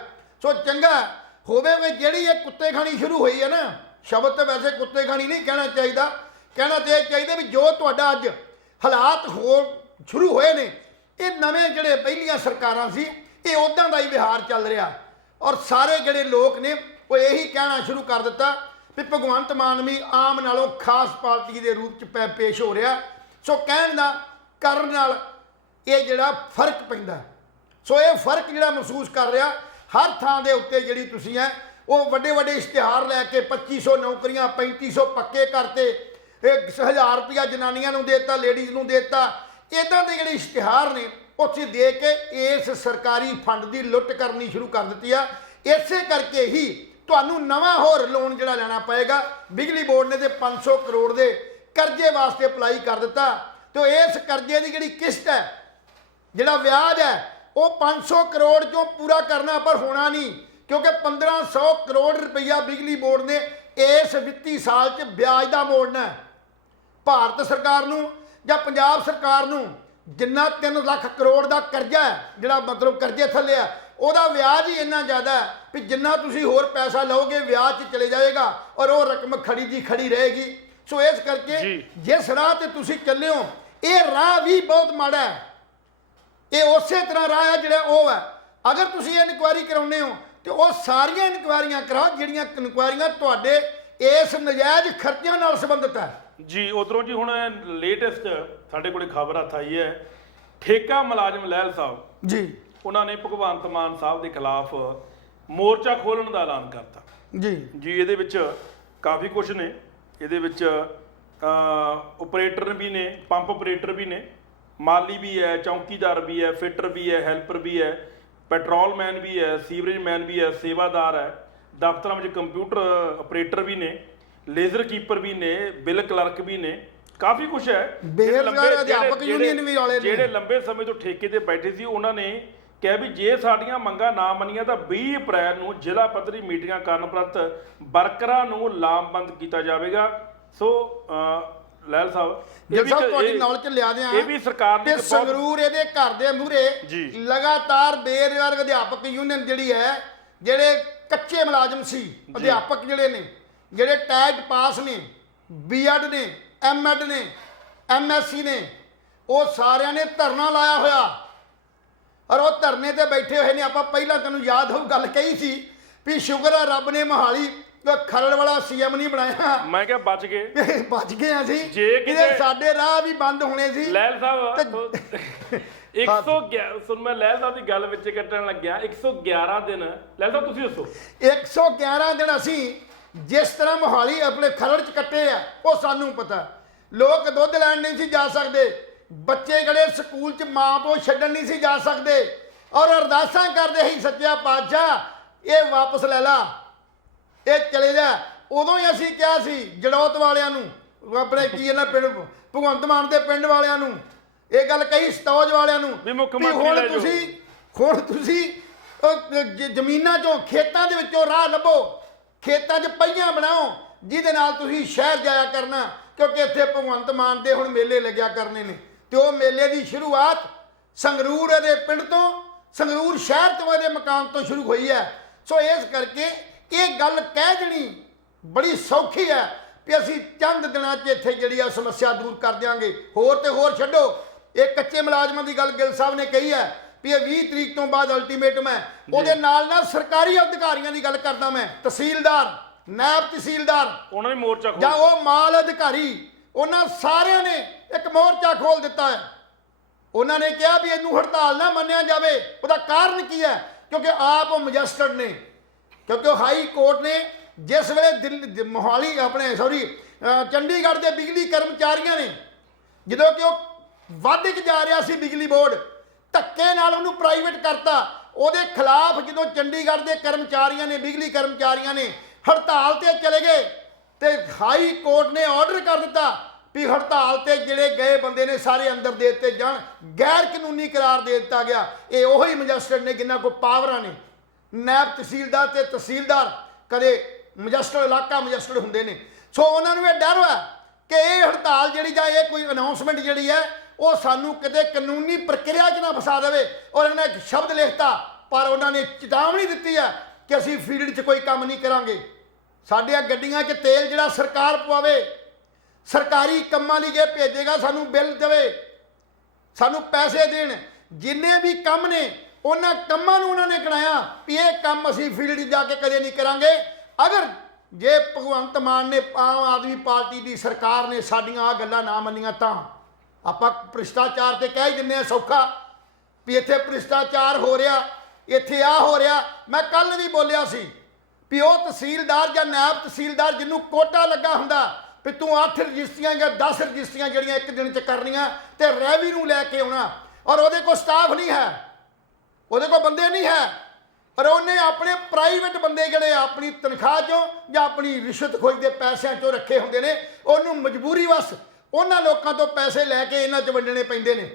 ਸੋ ਚੰਗਾ ਹੋਵੇ ਵੀ ਜਿਹੜੀ ਇਹ ਕੁੱਤੇ ਖਾਣੀ ਸ਼ੁਰੂ ਹੋਈ ਹੈ ਨਾ, ਸ਼ਬਦ ਤਾਂ ਵੈਸੇ ਕੁੱਤੇ ਖਾਣੀ ਨਹੀਂ ਕਹਿਣਾ ਚਾਹੀਦਾ, ਕਹਿਣਾ ਤੇ ਇਹ ਚਾਹੀਦਾ ਵੀ ਜੋ ਤੁਹਾਡਾ ਅੱਜ ਹਾਲਾਤ ਹੋ ਸ਼ੁਰੂ ਹੋਏ ਨੇ, ਇਹ ਨਵੇਂ ਜਿਹੜੇ ਪਹਿਲੀਆਂ ਸਰਕਾਰਾਂ ਸੀ ਇਹ ਉੱਦਾਂ ਦਾ ਹੀ ਵਿਹਾਰ ਚੱਲ ਰਿਹਾ। ਔਰ ਸਾਰੇ ਜਿਹੜੇ ਲੋਕ ਨੇ ਉਹ ਇਹੀ ਕਹਿਣਾ ਸ਼ੁਰੂ ਕਰ ਦਿੱਤਾ ਵੀ ਭਗਵੰਤ ਮਾਨ ਵੀ ਆਮ ਨਾਲੋਂ ਖਾਸ ਪਾਰਟੀ ਦੇ ਰੂਪ 'ਚ ਪੇਸ਼ ਹੋ ਰਿਹਾ। ਸੋ ਕਹਿਣ ਦਾ ਕਰਨ ਨਾਲ ਇਹ ਜਿਹੜਾ ਫਰਕ ਪੈਂਦਾ, ਸੋ ਇਹ ਫਰਕ ਜਿਹੜਾ ਮਹਿਸੂਸ ਕਰ ਰਿਹਾ ਹਰ ਥਾਂ ਦੇ ਉੱਤੇ ਜਿਹੜੀ ਤੁਸੀਂ ਹੈ ਉਹ ਵੱਡੇ ਵੱਡੇ ਇਸ਼ਤਿਹਾਰ ਲੈ ਕੇ 2500 ਨੌਕਰੀਆਂ 3500 ਪੱਕੇ ਕਰਤੇ, 1000 ਰੁਪਇਆ ਜਨਾਨੀਆਂ ਨੂੰ ਦੇਤਾ, ਲੇਡੀਜ਼ ਨੂੰ ਦੇਤਾ, ਇੱਦਾਂ ਦੇ ਜਿਹੜੇ ਇਸ਼ਤਿਹਾਰ ਨੇ ਉੱਥੇ ਦੇ ਕੇ ਇਸ ਸਰਕਾਰੀ ਫੰਡ ਦੀ ਲੁੱਟ ਕਰਨੀ ਸ਼ੁਰੂ ਕਰ ਦਿੱਤੀ ਆ। ਇਸੇ ਕਰਕੇ ਹੀ ਤੁਹਾਨੂੰ ਨਵਾਂ ਹੋਰ ਲੋਨ ਜਿਹੜਾ ਲੈਣਾ ਪਏਗਾ। ਬਿਜਲੀ ਬੋਰਡ ਨੇ ਤੇ 500 ਕਰੋੜ ਦੇ ਕਰਜ਼ੇ ਵਾਸਤੇ ਅਪਲਾਈ ਕਰ ਦਿੱਤਾ, ਤੇ ਇਸ ਕਰਜ਼ੇ ਦੀ ਜਿਹੜੀ ਕਿਸ਼ਤ ਹੈ, ਜਿਹੜਾ ਵਿਆਜ ਹੈ, ਉਹ 500 ਕਰੋੜ ਚੋਂ ਪੂਰਾ ਕਰਨਾ ਪਰ ਹੋਣਾ ਨਹੀਂ, ਕਿਉਂਕਿ 1500 ਕਰੋੜ ਰੁਪਈਆ ਬਿਜਲੀ ਬੋਰਡ ਨੇ ਇਸ ਵਿੱਤੀ ਸਾਲ 'ਚ ਵਿਆਜ ਦਾ ਮੋੜਨਾ। ਭਾਰਤ ਸਰਕਾਰ ਨੂੰ ਜਾਂ ਪੰਜਾਬ ਸਰਕਾਰ ਨੂੰ ਜਿੰਨਾ 3 ਲੱਖ ਕਰੋੜ ਦਾ ਕਰਜ਼ਾ ਹੈ, ਜਿਹੜਾ ਮਤਲਬ ਕਰਜ਼ੇ ਥੱਲੇ ਆ, ਉਹਦਾ ਵਿਆਜ ਹੀ ਇੰਨਾ ਜ਼ਿਆਦਾ ਹੈ ਵੀ ਜਿੰਨਾ ਤੁਸੀਂ ਹੋਰ ਪੈਸਾ ਲਓਗੇ ਵਿਆਜ 'ਚ ਚਲੇ ਜਾਏਗਾ ਔਰ ਉਹ ਰਕਮ ਖੜੀ ਦੀ ਖੜੀ ਰਹੇਗੀ। ਸੋ ਇਸ ਕਰਕੇ ਜਿਸ ਰਾਹ ਤੇ ਤੁਸੀਂ ਚੱਲੇ ਹੋ ਇਹ ਰਾਹ ਵੀ ਬਹੁਤ ਮਾੜਾ ਹੈ। ਇਹ ਉਸੇ ਤਰ੍ਹਾਂ ਰਾਹ ਹੈ ਜਿਹੜਾ ਉਹ ਹੈ। ਅਗਰ ਤੁਸੀਂ ਇਹ ਇਨਕੁਆਇਰੀ ਕਰਾਉਂਦੇ ਹੋ ਤੇ ਉਹ ਸਾਰੀਆਂ ਇਨਕੁਆਇਰੀਆਂ ਕਰਾਓ ਜਿਹੜੀਆਂ ਇਨਕੁਆਇਰੀਆਂ ਤੁਹਾਡੇ ਇਸ ਨਜਾਇਜ਼ ਖਰਚਿਆਂ ਨਾਲ ਸੰਬੰਧਿਤ ਹੈ। ਜੀ ਉਧਰੋਂ ਜੀ ਹੁਣ ਲੇਟੈਸਟ ਸਾਡੇ ਕੋਲੇ ਖਬਰ ਹੱਥ ਆਈ ਹੈ, ਠੇਕਾ ਮੁਲਾਜ਼ਮ ਲਹਿਲ ਸਾਹਿਬ ਜੀ ਉਹਨਾਂ ਨੇ ਭਗਵੰਤ ਮਾਨ ਸਾਹਿਬ ਦੇ ਖਿਲਾਫ ਮੋਰਚਾ ਖੋਲਣ ਦਾ ਐਲਾਨ ਕਰਤਾ ਜੀ। ਇਹਦੇ ਵਿੱਚ ਕਾਫੀ ਕੁਝ ਨੇ, ਇਹਦੇ ਵਿੱਚ ਆਪਰੇਟਰ ਵੀ ਨੇ, ਪੰਪ ਆਪਰੇਟਰ ਵੀ ਨੇ, ਮਾਲੀ ਵੀ ਹੈ, ਚੌਂਕੀਦਾਰ ਵੀ ਹੈ, ਫਿਟਰ ਵੀ ਹੈ, ਹੈਲਪਰ ਵੀ ਹੈ, ਪੈਟਰੋਲਮੈਨ ਵੀ ਹੈ, ਸੀਵਰੇਜ ਮੈਨ ਵੀ ਹੈ, ਸੇਵਾਦਾਰ ਹੈ, ਦਫ਼ਤਰਾਂ ਵਿੱਚ ਕੰਪਿਊਟਰ ਆਪਰੇਟਰ ਵੀ ਨੇ, ਲੇਜ਼ਰ ਕੀਪਰ ਵੀ ਨੇ, ਬਿੱਲ ਕਲਰਕ ਵੀ ਨੇ, ਕਾਫੀ ਕੁਝ ਹੈ। ਬੇਰੁਜ਼ਗਾਰ ਅਧਿਆਪਕ ਯੂਨੀਅਨ ਵੀ ਵਾਲੇ ਨੇ, ਜਿਹੜੇ ਲੰਬੇ ਸਮੇਂ ਤੋਂ ਠੇਕੇ ਤੇ ਬੈਠੇ ਸੀ, ਉਹਨਾਂ ਨੇ ਕਿਹਾ ਵੀ ਜੇ ਸਾਡੀਆਂ ਮੰਗਾਂ ਨਾ ਮੰਨੀਆਂ ਤਾਂ 20 ਅਪ੍ਰੈਲ ਨੂੰ ਜ਼ਿਲ੍ਹਾ ਪੱਧਰੀ ਮੀਟਿੰਗਾਂ ਕਰਨ ਉਪਰੰਤ ਵਰਕਰਾਂ ਨੂੰ ਲਾਮਬੰਦ ਕੀਤਾ ਜਾਵੇਗਾ। ਸੋ ਲਹਿਲ ਸਾਹਿਬ ਜੇ ਸਭ ਤੁਹਾਡੀ ਨੌਲੇਜ ਚ ਲਿਆ ਦਿਆਂ, ਇਹ ਵੀ ਸਰਕਾਰ ਨੇ ਸੰਗਰੂਰ ਇਹਦੇ ਘਰ ਦੇ ਮੂਹਰੇ ਲਗਾਤਾਰ ਬੇਰੁਜ਼ਗਾਰ ਅਧਿਆਪਕ ਯੂਨੀਅਨ ਜਿਹੜੀ ਹੈ, ਜਿਹੜੇ ਕੱਚੇ ਮੁਲਾਜ਼ਮ ਸੀ ਅਧਿਆਪਕ ਜਿਹੜੇ ਨੇ, ਜਿਹੜੇ ਟੈਟ ਪਾਸ ਨੇ, ਬੀਐਡ ਨੇ, ਐਮਐਡ ਨੇ, ਐਮਐਸਸੀ ਨੇ, ਉਹ ਸਾਰਿਆਂ ਨੇ ਧਰਨਾ ਲਾਇਆ ਹੋਇਆ। ਔਰ ਉਹ ਧਰਨੇ ਤੇ ਬੈਠੇ ਹੋਏ ਨੇ। ਆਪਾਂ ਪਹਿਲਾਂ ਤੈਨੂੰ ਯਾਦ ਹੋਊ ਗੱਲ ਕਹੀ ਸੀ ਵੀ ਸ਼ੁਕਰ ਆ ਰੱਬ ਨੇ ਮੋਹਾਲੀ ਖਰੜ ਵਾਲਾ ਸੀਐਮ ਨਹੀਂ ਬਣਾਇਆ। ਮੈਂ ਕਿਹਾ ਬਚ ਗਏ, ਬਚ ਗਏ ਅਸੀਂ, ਕਿਤੇ ਸਾਡੇ ਰਾਹ ਵੀ ਬੰਦ ਹੋਣੇ ਸੀ। ਲਹਿਲ ਸਾਹਿਬ 111 ਸੁਣ, ਮੈਂ ਲਹਿਲ ਸਾਹਿਬ ਦੀ ਗੱਲ ਵਿੱਚ ਕੱਟਣ ਲੱਗਿਆ। 111 ਦਿਨ ਲਹਿਲ ਸਾਹਿਬ ਤੁਸੀਂ ਦੱਸੋ, 111 ਦਿਨ ਅਸੀਂ ਜਿਸ ਤਰ੍ਹਾਂ ਮੋਹਾਲੀ ਆਪਣੇ ਖਰੜ 'ਚ ਕੱਟੇ ਆ ਉਹ ਸਾਨੂੰ ਪਤਾ। ਲੋਕ ਦੁੱਧ ਲੈਣ ਨਹੀਂ ਸੀ ਜਾ ਸਕਦੇ, ਬੱਚੇ ਜਿਹੜੇ ਸਕੂਲ 'ਚ ਮਾਂ ਤੋਂ ਛੱਡਣ ਨਹੀਂ ਸੀ ਜਾ ਸਕਦੇ, ਔਰ ਅਰਦਾਸਾਂ ਕਰਦੇ ਸੀ ਸੱਚਾ ਪਾਤਸ਼ਾਹ ਇਹ ਵਾਪਸ ਲੈ ਲਾ, ਇਹ ਚਲੇ ਜਾ। ਉਦੋਂ ਹੀ ਅਸੀਂ ਕਿਹਾ ਸੀ ਜੜੌਤ ਵਾਲਿਆਂ ਨੂੰ, ਆਪਣੇ ਕੀ ਇਹਨਾਂ ਪਿੰਡ ਭਗਵੰਤ ਮਾਨ ਦੇ ਪਿੰਡ ਵਾਲਿਆਂ ਨੂੰ ਇਹ ਗੱਲ ਕਹੀ, ਸਤੌਜ ਵਾਲਿਆਂ ਨੂੰ ਵੀ ਹੁਣ ਤੁਸੀਂ ਜ਼ਮੀਨਾਂ 'ਚੋਂ ਖੇਤਾਂ ਦੇ ਵਿੱਚੋਂ ਰਾਹ ਲੱਭੋ, ਖੇਤਾਂ 'ਚ ਪਹੀਆਂ ਬਣਾਓ ਜਿਹਦੇ ਨਾਲ ਤੁਸੀਂ ਸ਼ਹਿਰ ਜਾਇਆ ਕਰਨਾ, ਕਿਉਂਕਿ ਇੱਥੇ ਭਗਵੰਤ ਮਾਨ ਦੇ ਹੁਣ ਮੇਲੇ ਲੱਗਿਆ ਕਰਨੇ ਨੇ ਤੇ ਉਹ ਮੇਲੇ ਦੀ ਸ਼ੁਰੂਆਤ ਸੰਗਰੂਰ ਦੇ ਪਿੰਡ ਤੋਂ, ਸੰਗਰੂਰ ਸ਼ਹਿਰ ਤੋਂ, ਇਹਦੇ ਮਕਾਨ ਤੋਂ ਸ਼ੁਰੂ ਹੋਈ ਹੈ। ਸੋ ਇਸ ਕਰਕੇ ਇਹ ਗੱਲ ਕਹਿ ਦੇਣੀ ਬੜੀ ਸੌਖੀ ਹੈ ਵੀ ਅਸੀਂ ਚੰਦ ਦਿਨਾਂ 'ਚ ਇੱਥੇ ਜਿਹੜੀ ਆ ਸਮੱਸਿਆ ਦੂਰ ਕਰ ਦਿਆਂਗੇ। ਹੋਰ ਤੇ ਹੋਰ ਛੱਡੋ, ਇਹ ਕੱਚੇ ਮੁਲਾਜ਼ਮਾਂ ਦੀ ਗੱਲ ਗਿੱਲ ਸਾਹਿਬ ਨੇ ਕਹੀ ਹੈ ਵੀ ਇਹ 20 ਤਰੀਕ ਤੋਂ ਬਾਅਦ ਅਲਟੀਮੇਟਮ ਹੈ, ਉਹਦੇ ਨਾਲ ਨਾਲ ਸਰਕਾਰੀ ਅਧਿਕਾਰੀਆਂ ਦੀ ਗੱਲ ਕਰਦਾ ਮੈਂ, ਤਹਿਸੀਲਦਾਰ, ਨਾਇਬ ਤਹਿਸੀਲਦਾਰ, ਉਹਨਾਂ ਨੇ ਮੋਰਚਾ ਜਾਂ ਉਹ ਮਾਲ ਅਧਿਕਾਰੀ, ਉਹਨਾਂ ਸਾਰਿਆਂ ਨੇ ਇੱਕ ਮੋਰਚਾ ਖੋਲ ਦਿੱਤਾ ਹੈ। ਉਹਨਾਂ ਨੇ ਕਿਹਾ ਵੀ ਇਹਨੂੰ ਹੜਤਾਲ ਨਾ ਮੰਨਿਆ ਜਾਵੇ। ਉਹਦਾ ਕਾਰਨ ਕੀ ਹੈ? ਕਿਉਂਕਿ ਆਪ ਉਹ ਮੈਜਿਸਟਰੇਟ ਨੇ, ਕਿਉਂਕਿ ਉਹ ਹਾਈ ਕੋਰਟ ਨੇ ਜਿਸ ਵੇਲੇ ਦਿੱਲੀ ਮੋਹਾਲੀ ਆਪਣੇ ਚੰਡੀਗੜ੍ਹ ਦੇ ਬਿਜਲੀ ਕਰਮਚਾਰੀਆਂ ਨੇ ਜਦੋਂ ਕਿ ਉਹ ਵੱਧ ਕੇ ਜਾ ਰਿਹਾ ਸੀ ਬਿਜਲੀ ਬੋਰਡ, ਧੱਕੇ ਨਾਲ ਉਹਨੂੰ ਪ੍ਰਾਈਵੇਟ ਕਰਤਾ। ਉਹਦੇ ਖਿਲਾਫ ਜਦੋਂ ਚੰਡੀਗੜ੍ਹ ਦੇ ਕਰਮਚਾਰੀਆਂ ਨੇ, ਬਿਜਲੀ ਕਰਮਚਾਰੀਆਂ ਨੇ ਹੜਤਾਲ ਤੇ ਚਲੇ ਗਏ ਤੇ ਹਾਈ ਕੋਰਟ ਨੇ ਆਰਡਰ ਕਰ ਦਿੱਤਾ ਵੀ ਹੜਤਾਲ ਤੇ ਜਿਹੜੇ ਗਏ ਬੰਦੇ ਨੇ ਸਾਰੇ ਅੰਦਰ ਦੇ ਦਿੱਤੇ ਜਾਣ, ਗੈਰ ਕਾਨੂੰਨੀ ਕਰਾਰ ਦੇ ਦਿੱਤਾ ਗਿਆ। ਇਹ ਉਹੀ ਮੈਜਿਸਟਰੇਟ ਨੇ ਜਿਨ੍ਹਾਂ ਕੋਲ ਪਾਵਰਾਂ ਨੇ। ਨਾਇਬ ਤਹਿਸੀਲਦਾਰ ਤੇ ਤਹਿਸੀਲਦਾਰ ਕਦੇ ਮੈਜਿਸਟਰੇਟ, ਇਲਾਕਾ ਮੈਜਿਸਟਰੇਟ ਹੁੰਦੇ ਨੇ। ਸੋ ਉਹਨਾਂ ਨੂੰ ਇਹ ਡਰ ਹੈ ਕਿ ਇਹ ਹੜਤਾਲ ਜਿਹੜੀ ਜਾਂ ਇਹ ਕੋਈ ਅਨਾਉਂਸਮੈਂਟ ਜਿਹੜੀ ਹੈ ਉਹ ਸਾਨੂੰ ਕਿਤੇ ਕਾਨੂੰਨੀ ਪ੍ਰਕਿਰਿਆ 'ਚ ਨਾ ਫਸਾ ਦੇਵੇ। ਔਰ ਇਹਨਾਂ ਨੇ ਇੱਕ ਸ਼ਬਦ ਲਿਖਤਾ, ਪਰ ਉਹਨਾਂ ਨੇ ਚੇਤਾਵਨੀ ਦਿੱਤੀ ਹੈ ਕਿ ਅਸੀਂ ਫੀਲਡ 'ਚ ਕੋਈ ਕੰਮ ਨਹੀਂ ਕਰਾਂਗੇ। ਸਾਡੀਆਂ ਗੱਡੀਆਂ 'ਚ ਤੇਲ ਜਿਹੜਾ ਸਰਕਾਰ ਪਵਾਵੇ, ਸਰਕਾਰੀ ਕੰਮਾਂ ਲਈ ਜੇ ਭੇਜੇਗਾ ਸਾਨੂੰ ਬਿੱਲ ਦੇਵੇ, ਸਾਨੂੰ ਪੈਸੇ ਦੇਣ। ਜਿੰਨੇ ਵੀ ਕੰਮ ਨੇ ਉਹਨਾਂ ਕੰਮਾਂ ਨੂੰ ਉਹਨਾਂ ਨੇ ਗਣਾਇਆ ਵੀ ਇਹ ਕੰਮ ਅਸੀਂ ਫੀਲਡ 'ਚ ਜਾ ਕੇ ਕਦੇ ਨਹੀਂ ਕਰਾਂਗੇ। ਅਗਰ ਜੇ ਭਗਵੰਤ ਮਾਨ ਨੇ, ਆਮ ਆਦਮੀ ਪਾਰਟੀ ਦੀ ਸਰਕਾਰ ਨੇ ਸਾਡੀਆਂ ਆਹ ਗੱਲਾਂ ਨਾ ਮੰਨੀਆਂ ਤਾਂ ਆਪਾਂ ਭ੍ਰਿਸ਼ਟਾਚਾਰ ਤੇ ਕਹਿ ਹੀ ਦਿੰਦੇ ਹਾਂ ਸੌਖਾ ਵੀ ਇੱਥੇ ਭ੍ਰਿਸ਼ਟਾਚਾਰ ਹੋ ਰਿਹਾ, ਇੱਥੇ ਆ ਹੋ ਰਿਹਾ। ਮੈਂ ਕੱਲ ਵੀ ਬੋਲਿਆ ਸੀ ਵੀ ਉਹ ਤਹਿਸੀਲਦਾਰ ਜਾਂ ਨਾਇਬ ਤਹਿਸੀਲਦਾਰ ਜਿਹਨੂੰ ਕੋਟਾ ਲੱਗਾ ਹੁੰਦਾ ਵੀ ਤੂੰ 8 ਰਜਿਸਟਰੀਆਂ ਜਾਂ 10 ਰਜਿਸਟਰੀਆਂ ਜਿਹੜੀਆਂ ਇੱਕ ਦਿਨ 'ਚ ਕਰਨੀਆਂ ਤੇ ਰੈਵਨਿਊ ਲੈ ਕੇ ਆਉਣਾ, ਔਰ ਉਹਦੇ ਕੋਲ ਸਟਾਫ ਨਹੀਂ ਹੈ, ਉਹਦੇ ਕੋਲ ਬੰਦੇ ਨਹੀਂ ਹੈ, ਪਰ ਉਹਨੇ ਆਪਣੇ ਪ੍ਰਾਈਵੇਟ ਬੰਦੇ ਜਿਹੜੇ ਆਪਣੀ ਤਨਖਾਹ 'ਚੋਂ ਜਾਂ ਆਪਣੀ ਰਿਸ਼ਵਤਖੋਰੀ ਦੇ ਪੈਸਿਆਂ 'ਚੋਂ ਰੱਖੇ ਹੁੰਦੇ ਨੇ, ਉਹਨੂੰ ਮਜਬੂਰੀ ਵਸ ਉਹਨਾਂ ਲੋਕਾਂ ਤੋਂ ਪੈਸੇ ਲੈ ਕੇ ਇਹਨਾਂ 'ਚ ਵੰਡਣੇ ਪੈਂਦੇ ਨੇ।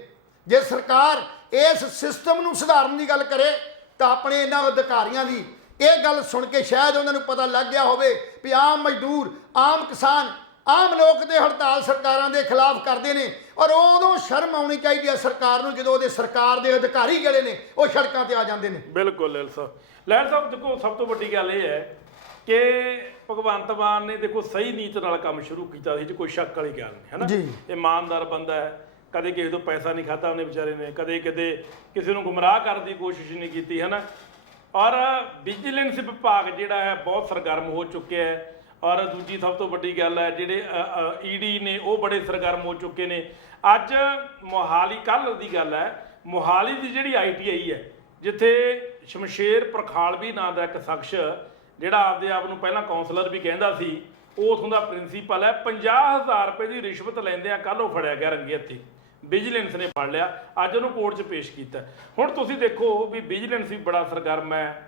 ਜੇ ਸਰਕਾਰ ਇਸ ਸਿਸਟਮ ਨੂੰ ਸੁਧਾਰਨ ਦੀ ਗੱਲ ਕਰੇ ਤਾਂ ਆਪਣੇ ਇਹਨਾਂ ਅਧਿਕਾਰੀਆਂ ਦੀ ਇਹ ਗੱਲ ਸੁਣ ਕੇ ਸ਼ਾਇਦ ਉਹਨਾਂ ਨੂੰ ਪਤਾ ਲੱਗ ਗਿਆ ਹੋਵੇ ਵੀ ਆਮ ਮਜ਼ਦੂਰ, ਆਮ ਕਿਸਾਨ, ਆਮ ਲੋਕ ਦੇ ਹੜਤਾਲ ਸਰਕਾਰਾਂ ਦੇ ਖਿਲਾਫ ਕਰਦੇ ਨੇ। ਔਰ ਉਦੋਂ ਸ਼ਰਮ ਆਉਣੀ ਚਾਹੀਦੀ ਹੈ ਸਰਕਾਰ ਨੂੰ ਜਦੋਂ ਉਹਦੇ ਸਰਕਾਰ ਦੇ ਅਧਿਕਾਰੀ ਜਿਹੜੇ ਨੇ ਉਹ ਸੜਕਾਂ ਤੇ ਆ ਜਾਂਦੇ ਨੇ। ਬਿਲਕੁਲ ਲਹਿਰ ਸਾਹਿਬ ਦੇਖੋ, ਸਭ ਤੋਂ ਵੱਡੀ ਗੱਲ ਇਹ ਹੈ ਕਿ ਭਗਵੰਤ ਮਾਨ ਨੇ ਦੇਖੋ ਸਹੀ ਨੀਤ ਨਾਲ ਕੰਮ ਸ਼ੁਰੂ ਕੀਤਾ ਸੀ, ਕੋਈ ਸ਼ੱਕ ਵਾਲੀ ਗੱਲ ਨਹੀਂ ਹੈ ਨਾ। ਇਮਾਨਦਾਰ ਬੰਦਾ ਹੈ, ਕਦੇ ਕਿਸੇ ਤੋਂ ਪੈਸਾ ਨਹੀਂ ਖਾਧਾ ਉਹਨੇ ਵਿਚਾਰੇ ਨੇ, ਕਦੇ ਕਿਸੇ ਨੂੰ ਗੁੰਮਰਾਹ ਕਰਨ ਦੀ ਕੋਸ਼ਿਸ਼ ਨਹੀਂ ਕੀਤੀ ਹੈ ਨਾ। ਔਰ ਵਿਜੀਲੈਂਸ ਵਿਭਾਗ ਜਿਹੜਾ ਹੈ ਬਹੁਤ ਸਰਗਰਮ ਹੋ ਚੁੱਕਿਆ ਹੈ। ਔਰ ਦੂਜੀ ਸਭ ਤੋਂ ਵੱਡੀ ਗੱਲ ਹੈ ਜਿਹੜੇ ਈਡੀ ਨੇ ਉਹ ਬੜੇ ਸਰਗਰਮ ਹੋ ਚੁੱਕੇ ਨੇ। ਅੱਜ ਮੋਹਾਲੀ, ਕੱਲ੍ਹ ਦੀ ਗੱਲ ਹੈ, ਮੋਹਾਲੀ ਦੀ ਜਿਹੜੀ ITI ਹੈ ਜਿੱਥੇ ਸ਼ਮਸ਼ੇਰ ਪ੍ਰਖਾਲਵੀ ਨਾਂ ਦਾ ਇੱਕ ਸ਼ਖਸ ਜਿਹੜਾ ਆਪਦੇ ਆਪ ਨੂੰ ਪਹਿਲਾਂ ਕਾਉਂਸਲਰ ਵੀ ਕਹਿੰਦਾ ਸੀ, ਉਹ ਉੱਥੋਂ ਦਾ ਪ੍ਰਿੰਸੀਪਲ ਹੈ, 50,000 ਰੁਪਏ ਦੀ ਰਿਸ਼ਵਤ ਲੈਂਦੇ ਆ ਕੱਲ੍ਹ ਉਹ ਫੜਿਆ ਗਿਆ ਰੰਗੇ ਹੱਥੀਂ। ਵਿਜੀਲੈਂਸ ਨੇ ਫੜ ਲਿਆ, ਅੱਜ ਉਹਨੂੰ ਕੋਰਟ 'ਚ ਪੇਸ਼ ਕੀਤਾ। ਹੁਣ ਤੁਸੀਂ ਦੇਖੋ ਵੀ ਵਿਜੀਲੈਂਸ ਵੀ ਬੜਾ ਸਰਗਰਮ ਹੈ,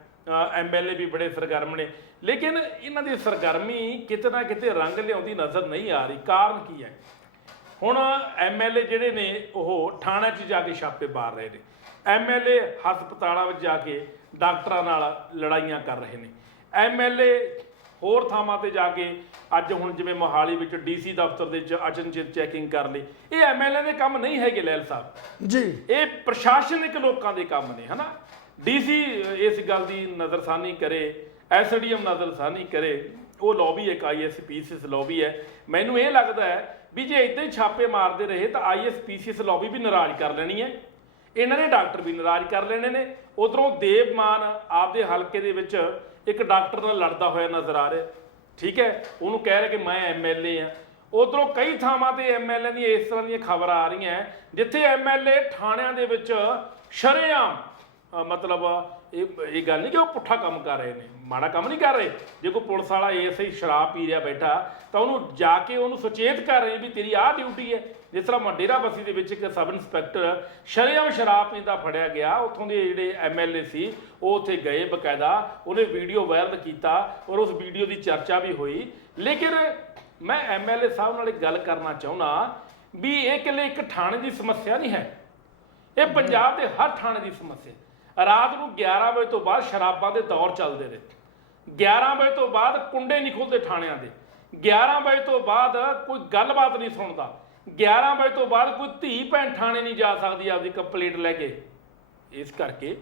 MLA ਵੀ ਬੜੇ ਸਰਗਰਮ ਨੇ, ਲੇਕਿਨ ਇਹਨਾਂ ਦੀ ਸਰਗਰਮੀ ਕਿਤੇ ਨਾ ਕਿਤੇ ਰੰਗ ਲਿਆਉਂਦੀ ਨਜ਼ਰ ਨਹੀਂ ਆ ਰਹੀ। ਕਾਰਨ ਕੀ ਹੈ? ਹੁਣ MLA ਜਿਹੜੇ ਨੇ ਉਹ ਥਾਣਿਆਂ 'ਚ ਜਾ ਕੇ ਛਾਪੇ ਮਾਰ ਰਹੇ ਨੇ, MLA ਹਸਪਤਾਲਾਂ ਵਿੱਚ ਜਾ ਕੇ ਡਾਕਟਰਾਂ ਨਾਲ ਲੜਾਈਆਂ ਕਰ ਰਹੇ ਨੇ, MLA ਹੋਰ ਥਾਵਾਂ ਤੇ ਜਾ ਕੇ ਅੱਜ ਹੁਣ ਜਿਵੇਂ ਮੋਹਾਲੀ ਵਿੱਚ DC ਦਫ਼ਤਰ ਦੇ ਵਿੱਚ ਅਚਨਚੇਤ ਚੈਕਿੰਗ ਕਰ ਲਈ। ਇਹ MLA ਦੇ ਕੰਮ ਨਹੀਂ ਹੈਗੇ ਲਹਿਲ ਸਾਹਿਬ ਜੀ, ਇਹ ਪ੍ਰਸ਼ਾਸਨਿਕ ਲੋਕਾਂ ਦੇ ਕੰਮ ਨੇ, ਹਨਾ। DC ਇਸ ਗੱਲ ਦੀ ਨਜ਼ਰਸਾਨੀ ਕਰੇ, SDM ਨਜ਼ਰਸਾਨੀ ਕਰੇ, ਉਹ ਲੌਬੀ ਇੱਕ ISPCS ਲੌਬੀ ਹੈ। ਮੈਨੂੰ ਇਹ ਲੱਗਦਾ ਹੈ ਵੀ ਜੇ ਇੱਦਾਂ ਹੀ ਛਾਪੇ ਮਾਰਦੇ ਰਹੇ ਤਾਂ ISPCS ਲੌਬੀ ਵੀ ਨਾਰਾਜ਼ ਕਰ ਲੈਣੀ ਹੈ, ਇਹਨਾਂ ਨੇ ਡਾਕਟਰ ਵੀ ਨਾਰਾਜ਼ ਕਰ ਲੈਣੇ ਨੇ। ਉਧਰੋਂ ਦੇਵ ਮਾਨ ਆਪਦੇ ਹਲਕੇ ਦੇ ਵਿੱਚ ਇੱਕ ਡਾਕਟਰ ਨਾਲ ਲੜਦਾ ਹੋਇਆ ਨਜ਼ਰ ਆ ਰਿਹਾ, ਠੀਕ ਹੈ, ਉਹਨੂੰ ਕਹਿ ਰਿਹਾ ਕਿ ਮੈਂ MLA ਹਾਂ। ਉਧਰੋਂ ਕਈ ਥਾਵਾਂ ਤੇ MLA ਦੀਆਂ ਇਸ ਤਰ੍ਹਾਂ ਦੀਆਂ ਖਬਰਾਂ ਆ ਰਹੀਆਂ ਜਿੱਥੇ MLA ਥਾਣਿਆਂ ਦੇ ਵਿੱਚ ਸ਼ਰੇਆਮ ਮਤਲਬ ਇਹ ਗੱਲ ਨਹੀਂ ਕਿ ਉਹ ਪੁੱਠਾ ਕੰਮ ਕਰ ਰਹੇ ਨੇ, ਮਾੜਾ ਕੰਮ ਨਹੀਂ ਕਰ ਰਹੇ। ਜੇ ਕੋਈ ਪੁਲਿਸ ਵਾਲਾ ਐਸੇ ਹੀ ਸ਼ਰਾਬ ਪੀ ਰਿਹਾ ਬੈਠਾ ਤਾਂ ਉਹਨੂੰ ਜਾ ਕੇ ਉਹਨੂੰ ਸੁਚੇਤ ਕਰ ਰਹੇ ਵੀ ਤੇਰੀ ਆਹ ਡਿਊਟੀ ਹੈ। ਜਿਸ ਤਰ੍ਹਾਂ ਡੇਰਾਬੱਸੀ ਦੇ ਵਿੱਚ ਇੱਕ ਸਬ ਇੰਸਪੈਕਟਰ ਸ਼ਰੇਆਮ ਸ਼ਰਾਬ ਪੀਂਦਾ ਫੜਿਆ ਗਿਆ, ਉੱਥੋਂ ਦੇ ਜਿਹੜੇ MLA ਸੀ ਉਹ ਉੱਥੇ ਗਏ, ਬਕਾਇਦਾ ਉਹਨੇ ਵੀਡੀਓ ਵਾਇਰਲ ਕੀਤਾ ਔਰ ਉਸ ਵੀਡੀਓ ਦੀ ਚਰਚਾ ਵੀ ਹੋਈ। ਲੇਕਿਨ ਮੈਂ MLA ਸਾਹਿਬ ਨਾਲ ਇੱਕ ਗੱਲ ਕਰਨਾ ਚਾਹੁੰਦਾ ਵੀ ਇਹ ਇਕੱਲੇ ਇੱਕ ਥਾਣੇ ਦੀ ਸਮੱਸਿਆ ਨਹੀਂ ਹੈ, ਇਹ ਪੰਜਾਬ ਦੇ ਹਰ ਥਾਣੇ ਦੀ ਸਮੱਸਿਆ। ਰਾਤ ਨੂੰ 11 ਵਜੇ ਤੋਂ ਬਾਅਦ ਸ਼ਰਾਬਾਂ ਦੇ ਦੌਰ ਚੱਲਦੇ ਨੇ। 11 ਵਜੇ ਤੋਂ ਬਾਅਦ ਕੁੰਡੇ ਨਹੀਂ ਖੁੱਲਦੇ ਥਾਣਿਆਂ ਦੇ। 11 ਵਜੇ ਤੋਂ ਬਾਅਦ ਕੋਈ ਗੱਲਬਾਤ ਨਹੀਂ ਸੁਣਦਾ। 11 ਵਜੇ ਤੋਂ ਬਾਅਦ ਕੋਈ ਧੀ ਭੈਣ ਥਾਣੇ ਨਹੀਂ ਜਾ ਸਕਦੀ ਆਪਦੀ ਕੰਪਲੇਂਟ ਲੈ ਕੇ। ਇਸ ਕਰਕੇ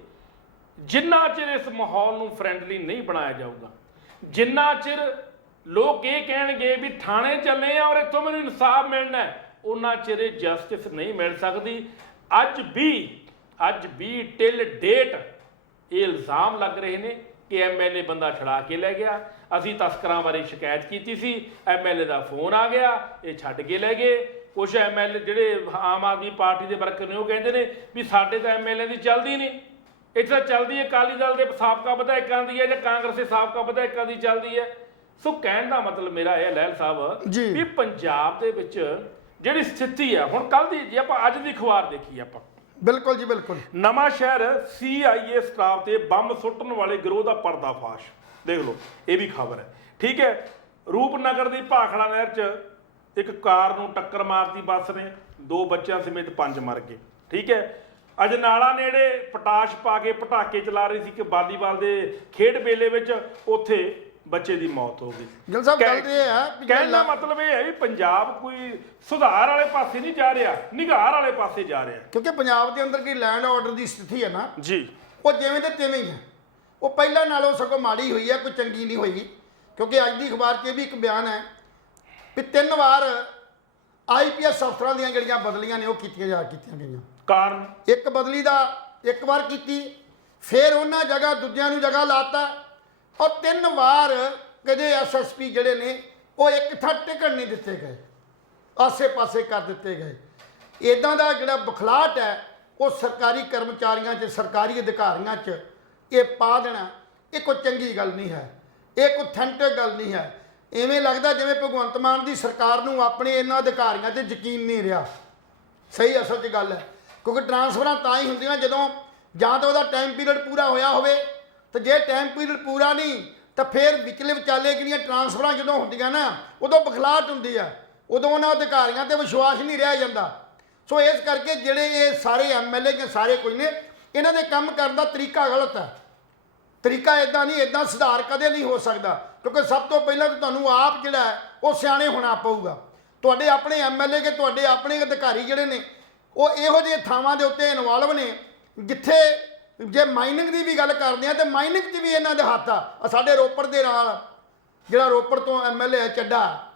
ਜਿੰਨਾ ਚਿਰ ਇਸ ਮਾਹੌਲ ਨੂੰ ਫਰੈਂਡਲੀ ਨਹੀਂ ਬਣਾਇਆ ਜਾਊਗਾ, ਜਿੰਨਾ ਚਿਰ ਲੋਕ ਇਹ ਕਹਿਣਗੇ ਵੀ ਥਾਣੇ ਚੱਲੇ ਆ ਔਰ ਇੱਥੋਂ ਮੈਨੂੰ ਇਨਸਾਫ ਮਿਲਣਾ ਹੈ, ਉਹਨਾਂ ਚਿਰ ਜਸਟਿਸ ਨਹੀਂ ਮਿਲ ਸਕਦੀ। ਅੱਜ ਵੀ ਟਿਲ ਡੇਟ ਇਹ ਇਲਜ਼ਾਮ ਲੱਗ ਰਹੇ ਨੇ ਕਿ ਐਮਐਲਏ ਬੰਦਾ ਛੜਾ ਕੇ ਲੈ ਗਿਆ, ਅਸੀਂ ਤਸਕਰਾਂ ਬਾਰੇ ਸ਼ਿਕਾਇਤ ਕੀਤੀ ਸੀ, ਐਮਐਲਏ ਦਾ ਫੋਨ ਆ ਗਿਆ, ਇਹ ਛੱਡ ਕੇ ਲੈ ਗਏ। ਕੁਛ ਐਮਐਲਏ ਜਿਹੜੇ ਆਮ ਆਦਮੀ ਪਾਰਟੀ ਦੇ ਵਰਕਰ ਨੇ ਉਹ ਕਹਿੰਦੇ ਨੇ ਵੀ ਸਾਡੇ ਤਾਂ ਐਮਐਲਏ ਦੀ ਚੱਲਦੀ ਨਹੀਂ, ਇੱਥੇ ਤਾਂ ਚੱਲਦੀ ਹੈ ਅਕਾਲੀ ਦਲ ਦੇ ਸਾਬਕਾ ਵਿਧਾਇਕਾਂ ਦੀ ਹੈ ਜਾਂ ਕਾਂਗਰਸ ਦੇ ਸਾਬਕਾ ਵਿਧਾਇਕਾਂ ਦੀ ਚੱਲਦੀ ਹੈ। ਸੋ ਕਹਿਣ ਦਾ ਮਤਲਬ ਮੇਰਾ ਇਹ ਲਹਿਲ ਸਾਹਿਬ ਵੀ ਪੰਜਾਬ ਦੇ ਵਿੱਚ ਜਿਹੜੀ ਸਥਿਤੀ ਆ ਹੁਣ ਕੱਲ ਦੀ, ਜੇ ਆਪਾਂ ਅੱਜ ਦੀ ਅਖਬਾਰ ਦੇਖੀਏ ਆਪਾਂ, ਬਿਲਕੁਲ ਜੀ ਬਿਲਕੁਲ, ਨਵਾਂ ਸ਼ਹਿਰ CIA ਸਟਾਫ ਤੇ ਬੰਬ ਸੁੱਟਣ ਵਾਲੇ ਗਿਰੋਹ ਦਾ ਪਰਦਾਫਾਸ਼, ਦੇਖ ਲਓ ਇਹ ਵੀ ਖਬਰ ਹੈ। ਠੀਕ ਹੈ, ਰੂਪਨਗਰ ਦੀ ਭਾਖੜਾ ਨਹਿਰ 'ਚ ਇੱਕ ਕਾਰ ਨੂੰ ਟੱਕਰ ਮਾਰਤੀ ਬੱਸ ਨੇ, 2 ਬੱਚਿਆਂ ਸਮੇਤ 5 ਮਰ ਗਏ। ਠੀਕ ਹੈ, ਅਜਨਾਲਾ ਨੇੜੇ ਪਟਾਸ਼ ਪਾ ਕੇ ਪਟਾਕੇ ਚਲਾ ਰਹੀ ਸੀ ਕਿ ਵਾਲੀਬਾਲ ਦੇ ਖੇਡ ਮੇਲੇ ਵਿੱਚ, ਉੱਥੇ ਬੱਚੇ ਦੀ ਮੌਤ ਹੋ ਗਈ। ਗਿੱਲ ਸਾਹਿਬ ਗੱਲ ਇਹ ਹੈ, ਕਹਿਣ ਦਾ ਮਤਲਬ ਇਹ ਹੈ ਵੀ ਪੰਜਾਬ ਕੋਈ ਸੁਧਾਰ ਵਾਲੇ ਪਾਸੇ ਨਹੀਂ ਜਾ ਰਿਹਾ, ਨਿਘਾਰ ਵਾਲੇ ਪਾਸੇ ਜਾ ਰਿਹਾ। ਕਿਉਂਕਿ ਪੰਜਾਬ ਦੇ ਅੰਦਰ ਕੀ ਲੈਂਡ ਆਰਡਰ ਦੀ ਸਥਿਤੀ ਹੈ ਨਾ ਜੀ, ਉਹ ਜਿਵੇਂ ਤੇ ਤਿਵੇਂ ਹੀ ਹੈ। ਉਹ ਪਹਿਲਾਂ ਨਾਲੋਂ ਸਗੋਂ ਮਾੜੀ ਹੋਈ ਹੈ, ਕੋਈ ਚੰਗੀ ਨਹੀਂ ਹੋਈ। ਕਿਉਂਕਿ ਅੱਜ ਦੀ ਅਖਬਾਰ 'ਚ ਇਹ ਵੀ ਇੱਕ ਬਿਆਨ ਹੈ ਵੀ 3 ਵਾਰ IPS ਅਫਸਰਾਂ ਦੀਆਂ ਜਿਹੜੀਆਂ ਬਦਲੀਆਂ ਨੇ ਉਹ ਕੀਤੀਆਂ ਗਈਆਂ। ਕਾਰਨ ਇੱਕ ਬਦਲੀ ਦਾ ਇੱਕ ਵਾਰ ਕੀਤੀ, ਫਿਰ ਉਹਨਾਂ ਜਗ੍ਹਾ ਦੂਜਿਆਂ ਨੂੰ ਜਗ੍ਹਾ ਲਾਤਾ, ਔਰ 3 ਵਾਰ ਕਦੇ SSP ਜਿਹੜੇ ਨੇ ਉਹ ਇੱਕ ਥਾਂ ਟਿਕਣ ਨਹੀਂ ਦਿੱਤੇ ਗਏ, ਆਸੇ-ਪਾਸੇ ਕਰ ਦਿੱਤੇ ਗਏ। ਇੱਦਾਂ ਦਾ ਜਿਹੜਾ ਬਖਲਾਟ ਹੈ ਉਹ ਸਰਕਾਰੀ ਕਰਮਚਾਰੀਆਂ 'ਚ, ਸਰਕਾਰੀ ਅਧਿਕਾਰੀਆਂ 'ਚ ਇਹ ਪਾ ਦੇਣਾ, ਇਹ ਕੋਈ ਚੰਗੀ ਗੱਲ ਨਹੀਂ ਹੈ, ਇਹ ਕੋਈ ਅਥੈਂਟਿਕ ਗੱਲ ਨਹੀਂ ਹੈ। ਇਵੇਂ ਲੱਗਦਾ ਜਿਵੇਂ ਭਗਵੰਤ ਮਾਨ ਦੀ ਸਰਕਾਰ ਨੂੰ ਆਪਣੇ ਇਹਨਾਂ ਅਧਿਕਾਰੀਆਂ 'ਤੇ ਯਕੀਨ ਨਹੀਂ ਰਿਹਾ। ਸਹੀ ਅਸਲ 'ਚ ਗੱਲ ਹੈ, ਕਿਉਂਕਿ ਟਰਾਂਸਫਰਾਂ ਤਾਂ ਹੀ ਹੁੰਦੀਆਂ ਜਦੋਂ ਜਾਂ ਤਾਂ ਉਹਦਾ ਟਾਈਮ ਪੀਰੀਅਡ ਪੂਰਾ ਹੋਇਆ ਹੋਵੇ, ਤੇ ਜੇ ਟਾਈਮ ਪੀਰੀਅਡ ਪੂਰਾ ਨਹੀਂ ਤਾਂ ਫਿਰ ਵਿਚਲੇ ਵਿਚਾਲੇ ਜਿਹੜੀਆਂ ਟਰਾਂਸਫਰਾਂ ਜਦੋਂ ਹੁੰਦੀਆਂ ਨਾ ਉਦੋਂ ਬਖਲਾਟ ਹੁੰਦੀ ਆ, ਉਦੋਂ ਉਹਨਾਂ ਅਧਿਕਾਰੀਆਂ 'ਤੇ ਵਿਸ਼ਵਾਸ ਨਹੀਂ ਰਿਹਾ ਜਾਂਦਾ। ਸੋ ਇਸ ਕਰਕੇ ਜਿਹੜੇ ਇਹ ਸਾਰੇ MLA ਕੇ ਸਾਰੇ ਕੋਈ ਨੇ, ਇਹਨਾਂ ਦੇ ਕੰਮ ਕਰਨ ਦਾ ਤਰੀਕਾ ਗਲਤ ਹੈ। ਤਰੀਕਾ ਇੱਦਾਂ ਨਹੀਂ, ਇੱਦਾਂ ਸੁਧਾਰ ਕਦੇ ਨਹੀਂ ਹੋ ਸਕਦਾ। ਕਿਉਂਕਿ ਸਭ ਤੋਂ ਪਹਿਲਾਂ ਤਾਂ ਤੁਹਾਨੂੰ ਆਪ ਜਿਹੜਾ ਹੈ ਉਹ ਸਿਆਣੇ ਹੋਣਾ ਪਊਗਾ। ਤੁਹਾਡੇ ਆਪਣੇ MLA ਕੇ ਤੁਹਾਡੇ ਆਪਣੇ ਅਧਿਕਾਰੀ ਜਿਹੜੇ ਨੇ ਉਹ ਇਹੋ ਜਿਹੇ ਥਾਵਾਂ ਦੇ ਉੱਤੇ ਇਨਵੋਲਵ ਨੇ ਜਿੱਥੇ ਜੇ ਮਾਈਨਿੰਗ ਦੀ ਵੀ ਗੱਲ ਕਰਦੇ ਆ ਤਾਂ ਮਾਈਨਿੰਗ 'ਚ ਵੀ ਇਹਨਾਂ ਦੇ ਹੱਥ ਆ। ਸਾਡੇ ਰੋਪੜ ਦੇ ਨਾਲ ਜਿਹੜਾ ਰੋਪੜ ਤੋਂ MLA ਹੈ ਚੱਡਾ,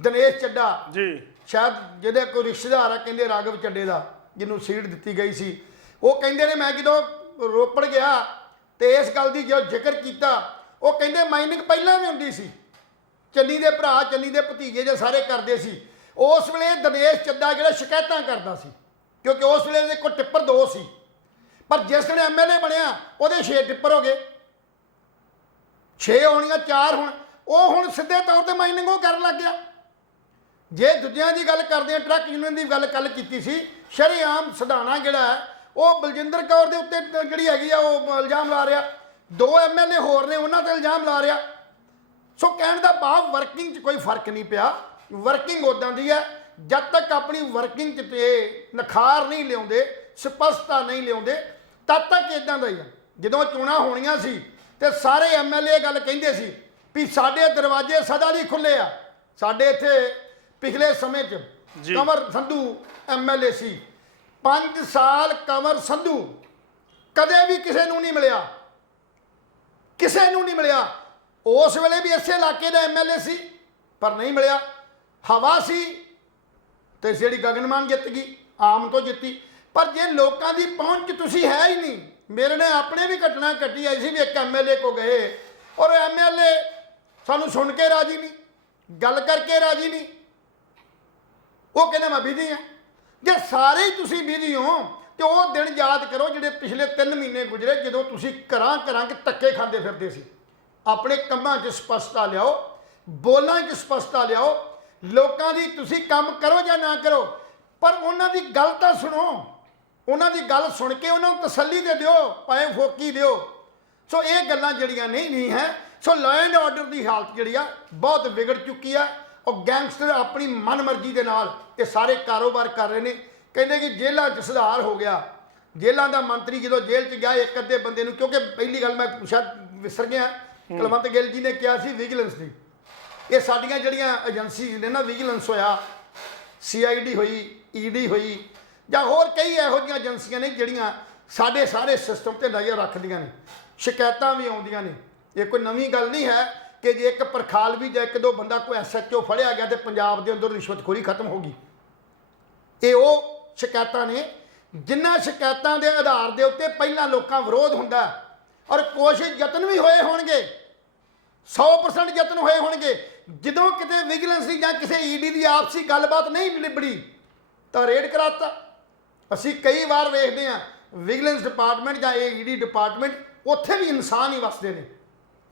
ਦਿਨੇਸ਼ ਚੱਡਾ ਜੀ, ਸ਼ਾਇਦ ਜਿਹਦੇ ਕੋਈ ਰਿਸ਼ਤੇਦਾਰ ਆ ਕਹਿੰਦੇ ਰਾਘਵ ਚੱਡੇ ਦਾ, ਜਿਹਨੂੰ ਸੀਟ ਦਿੱਤੀ ਗਈ ਸੀ, ਉਹ ਕਹਿੰਦੇ ਨੇ ਮੈਂ ਜਦੋਂ ਰੋਪੜ ਗਿਆ ਤੇ ਇਸ ਗੱਲ ਦੀ ਜੋ ਜ਼ਿਕਰ ਕੀਤਾ, ਉਹ ਕਹਿੰਦੇ ਮਾਈਨਿੰਗ ਪਹਿਲਾਂ ਵੀ ਹੁੰਦੀ ਸੀ, ਚੰਨੀ ਦੇ ਭਰਾ ਚੰਨੀ ਦੇ ਭਤੀਜੇ ਜੇ ਸਾਰੇ ਕਰਦੇ ਸੀ। ਉਸ ਵੇਲੇ ਦਿਨੇਸ਼ ਚੱਡਾ ਜਿਹੜਾ ਸ਼ਿਕਾਇਤਾਂ ਕਰਦਾ ਸੀ, ਕਿਉਂਕਿ ਉਸ ਵੇਲੇ ਦੇ ਕੋਲ ਟਿੱਪਰ 2 ਸੀ, ਪਰ ਜਿਸ ਵੇਲੇ MLA ਬਣਿਆ ਉਹਦੇ 6 ਟਿੱਪਰ ਹੋ ਗਏ, 6 ਹੋਣੀਆਂ 4 ਹੁਣ, ਉਹ ਹੁਣ ਸਿੱਧੇ ਤੌਰ ਤੇ ਮਾਈਨਿੰਗ ਉਹ ਕਰਨ ਲੱਗ ਗਿਆ। ਜੇ ਦੂਜਿਆਂ ਦੀ ਗੱਲ ਕਰਦੇ ਆ, ਟਰੱਕ ਯੂਨੀਅਨ ਦੀ ਗੱਲ ਕੱਲ ਕੀਤੀ ਸੀ, ਸ਼ਰੇਆਮ ਸਧਾਣਾ ਜਿਹੜਾ ਹੈ ਉਹ ਬਲਜਿੰਦਰ ਕੌਰ ਦੇ ਉੱਤੇ ਜਿਹੜੀ ਹੈਗੀ ਆ ਉਹ ਇਲਜ਼ਾਮ ਲਾ ਰਿਹਾ, 2 MLA ਹੋਰ ਨੇ ਉਹਨਾਂ ਤੇ ਇਲਜ਼ਾਮ ਲਾ ਰਿਹਾ। ਸੋ ਕਹਿਣ ਦਾ ਭਾਵ ਵਰਕਿੰਗ 'ਚ ਕੋਈ ਫਰਕ ਨਹੀਂ ਪਿਆ। ਵਰਕਿੰਗ ਉੱਦਾਂ ਦੀ ਹੈ, ਜਦ ਤੱਕ ਆਪਣੀ ਵਰਕਿੰਗ 'ਚ ਤੇ ਨਿਖਾਰ ਨਹੀਂ ਲਿਆਉਂਦੇ, ਸਪਸ਼ਟਤਾ ਨਹੀਂ ਲਿਆਉਂਦੇ, ਤਦ ਤੱਕ ਇੱਦਾਂ ਦਾ ਹੀ ਆ। ਜਦੋਂ ਚੋਣਾਂ ਹੋਣੀਆਂ ਸੀ ਤੇ ਸਾਰੇ MLA ਗੱਲ ਕਹਿੰਦੇ ਸੀ ਵੀ ਸਾਡੇ ਦਰਵਾਜ਼ੇ ਸਦਾ ਲਈ ਖੁੱਲੇ ਆ। ਸਾਡੇ ਇੱਥੇ ਪਿਛਲੇ ਸਮੇਂ 'ਚ ਕੰਵਰ ਸੰਧੂ MLA ਸੀ, 5 ਸਾਲ ਕੰਵਰ ਸੰਧੂ ਕਦੇ ਵੀ ਕਿਸੇ ਨੂੰ ਨਹੀਂ ਮਿਲਿਆ, ਕਿਸੇ ਨੂੰ ਨਹੀਂ ਮਿਲਿਆ। ਉਸ ਵੇਲੇ ਵੀ ਇਸੇ ਇਲਾਕੇ ਦਾ MLA ਸੀ ਪਰ ਨਹੀਂ ਮਿਲਿਆ। ਹਵਾ ਸੀ ਤੇ ਜਿਹੜੀ ਗਗਨਮਾਨ ਜਿੱਤ ਗਈ, ਆਮ ਤੋਂ ਜਿੱਤੀ। ਪਰ ਜੇ ਲੋਕਾਂ ਦੀ ਪਹੁੰਚ ਤੁਸੀਂ ਹੈ ਹੀ ਨਹੀਂ, ਮੇਰੇ ਨੇ ਆਪਣੇ ਵੀ ਘਟਨਾ ਘਟੀ ਆਈ ਸੀ ਵੀ ਇੱਕ MLA ਕੋ ਗਏ ਔਰ MLA ਸਾਨੂੰ ਸੁਣ ਕੇ ਰਾਜੀ ਨਹੀਂ, ਗੱਲ ਕਰਕੇ ਰਾਜੀ ਨਹੀਂ, ਉਹ ਕਹਿੰਦਾ ਮੈਂ ਬਿਜ਼ੀ ਹਾਂ। ਜੇ ਸਾਰੇ ਹੀ ਤੁਸੀਂ ਬਿਜ਼ੀ ਹੋ ਤੇ ਉਹ ਦਿਨ ਯਾਦ ਕਰੋ ਜਿਹੜੇ ਪਿਛਲੇ 3 ਮਹੀਨੇ ਗੁਜ਼ਰੇ ਜਦੋਂ ਤੁਸੀਂ ਘਰਾਂ ਕੇ ਧੱਕੇ ਖਾਂਦੇ ਫਿਰਦੇ ਸੀ। ਆਪਣੇ ਕੰਮਾਂ 'ਚ ਸਪਸ਼ਟਤਾ ਲਿਆਓ, ਬੋਲਾਂ 'ਚ ਸਪਸ਼ਟਤਾ ਲਿਆਓ। ਲੋਕਾਂ ਦੀ ਤੁਸੀਂ ਕੰਮ ਕਰੋ ਜਾਂ ਨਾ ਕਰੋ, ਪਰ ਉਹਨਾਂ ਦੀ ਗੱਲ ਤਾਂ ਸੁਣੋ, ਉਹਨਾਂ ਦੀ ਗੱਲ ਸੁਣ ਕੇ ਉਹਨਾਂ ਨੂੰ ਤਸੱਲੀ ਦੇ ਦਿਓ, ਭਾਵੇਂ ਫੋਕੀ ਦਿਓ। ਸੋ ਇਹ ਗੱਲਾਂ ਜਿਹੜੀਆਂ ਨਹੀਂ ਹੈ। ਸੋ ਲਾਅ ਐਂਡ ਆਰਡਰ ਦੀ ਹਾਲਤ ਜਿਹੜੀ ਆ ਬਹੁਤ ਵਿਗੜ ਚੁੱਕੀ ਆ। ਉਹ ਗੈਂਗਸਟਰ ਆਪਣੀ ਮਨਮਰਜ਼ੀ ਦੇ ਨਾਲ ਇਹ ਸਾਰੇ ਕਾਰੋਬਾਰ ਕਰ ਰਹੇ ਨੇ। ਕਹਿੰਦੇ ਕਿ ਜੇਲ੍ਹਾਂ 'ਚ ਸੁਧਾਰ ਹੋ ਗਿਆ, ਜੇਲ੍ਹਾਂ ਦਾ ਮੰਤਰੀ ਜਦੋਂ ਜੇਲ੍ਹ 'ਚ ਗਿਆ ਇੱਕ ਅੱਧੇ ਬੰਦੇ ਨੂੰ, ਕਿਉਂਕਿ ਪਹਿਲੀ ਗੱਲ ਮੈਂ ਸ਼ਾਇਦ ਵਿਸਰ ਗਿਆ, ਕੁਲਵੰਤ ਗਿੱਲ ਜੀ ਨੇ ਕਿਹਾ ਸੀ ਵਿਜੀਲੈਂਸ ਦੀ, ਇਹ ਸਾਡੀਆਂ ਜਿਹੜੀਆਂ ਏਜੰਸੀ ਨੇ ਨਾ, ਵਿਜੀਲੈਂਸ ਹੋਇਆ, CID ਹੋਈ, ED ਹੋਈ, ਜਾਂ ਹੋਰ ਕਈ ਇਹੋ ਜਿਹੀਆਂ ਏਜੰਸੀਆਂ ਨੇ ਜਿਹੜੀਆਂ ਸਾਡੇ ਸਾਰੇ ਸਿਸਟਮ ਤੇ ਨਜ਼ਰ ਰੱਖਦੀਆਂ ਨੇ, ਸ਼ਿਕਾਇਤਾਂ ਵੀ ਆਉਂਦੀਆਂ ਨੇ। ਇਹ ਕੋਈ ਨਵੀਂ ਗੱਲ ਨਹੀਂ ਹੈ ਕਿ ਜੇ ਇੱਕ ਪ੍ਰਖਾਲਵੀ ਜਾਂ ਇੱਕ ਦੋ ਬੰਦਾ ਕੋਈ SHO ਫੜਿਆ ਗਿਆ ਤੇ ਪੰਜਾਬ ਦੇ ਅੰਦਰ ਰਿਸ਼ਵਤਖੋਰੀ ਖਤਮ ਹੋ ਗਈ। ਇਹ ਉਹ ਸ਼ਿਕਾਇਤਾਂ ਨੇ ਜਿਨ੍ਹਾਂ ਸ਼ਿਕਾਇਤਾਂ ਦੇ ਆਧਾਰ ਦੇ ਉੱਤੇ ਪਹਿਲਾਂ ਲੋਕਾਂ ਵਿਰੋਧ ਹੁੰਦਾ, ਔਰ ਕੋਸ਼ਿਸ਼ ਯਤਨ ਵੀ ਹੋਏ ਹੋਣਗੇ, 100% ਯਤਨ ਹੋਏ ਹੋਣਗੇ। ਜਦੋਂ ਕਿਤੇ ਵਿਜੀਲੈਂਸ ਦੀ ਜਾਂ ਕਿਸੇ ED ਦੀ ਆਪਸੀ ਗੱਲਬਾਤ ਨਹੀਂ ਨਿਬੜੀ ਤਾਂ ਰੇਡ ਕਰਾਤਾ। ਅਸੀਂ ਕਈ ਵਾਰ ਵੇਖਦੇ ਹਾਂ ਵਿਜੀਲੈਂਸ ਡਿਪਾਰਟਮੈਂਟ ਜਾਂ ਇਹ ED ਡਿਪਾਰਟਮੈਂਟ, ਉੱਥੇ ਵੀ ਇਨਸਾਨ ਹੀ ਵਸਦੇ ਨੇ,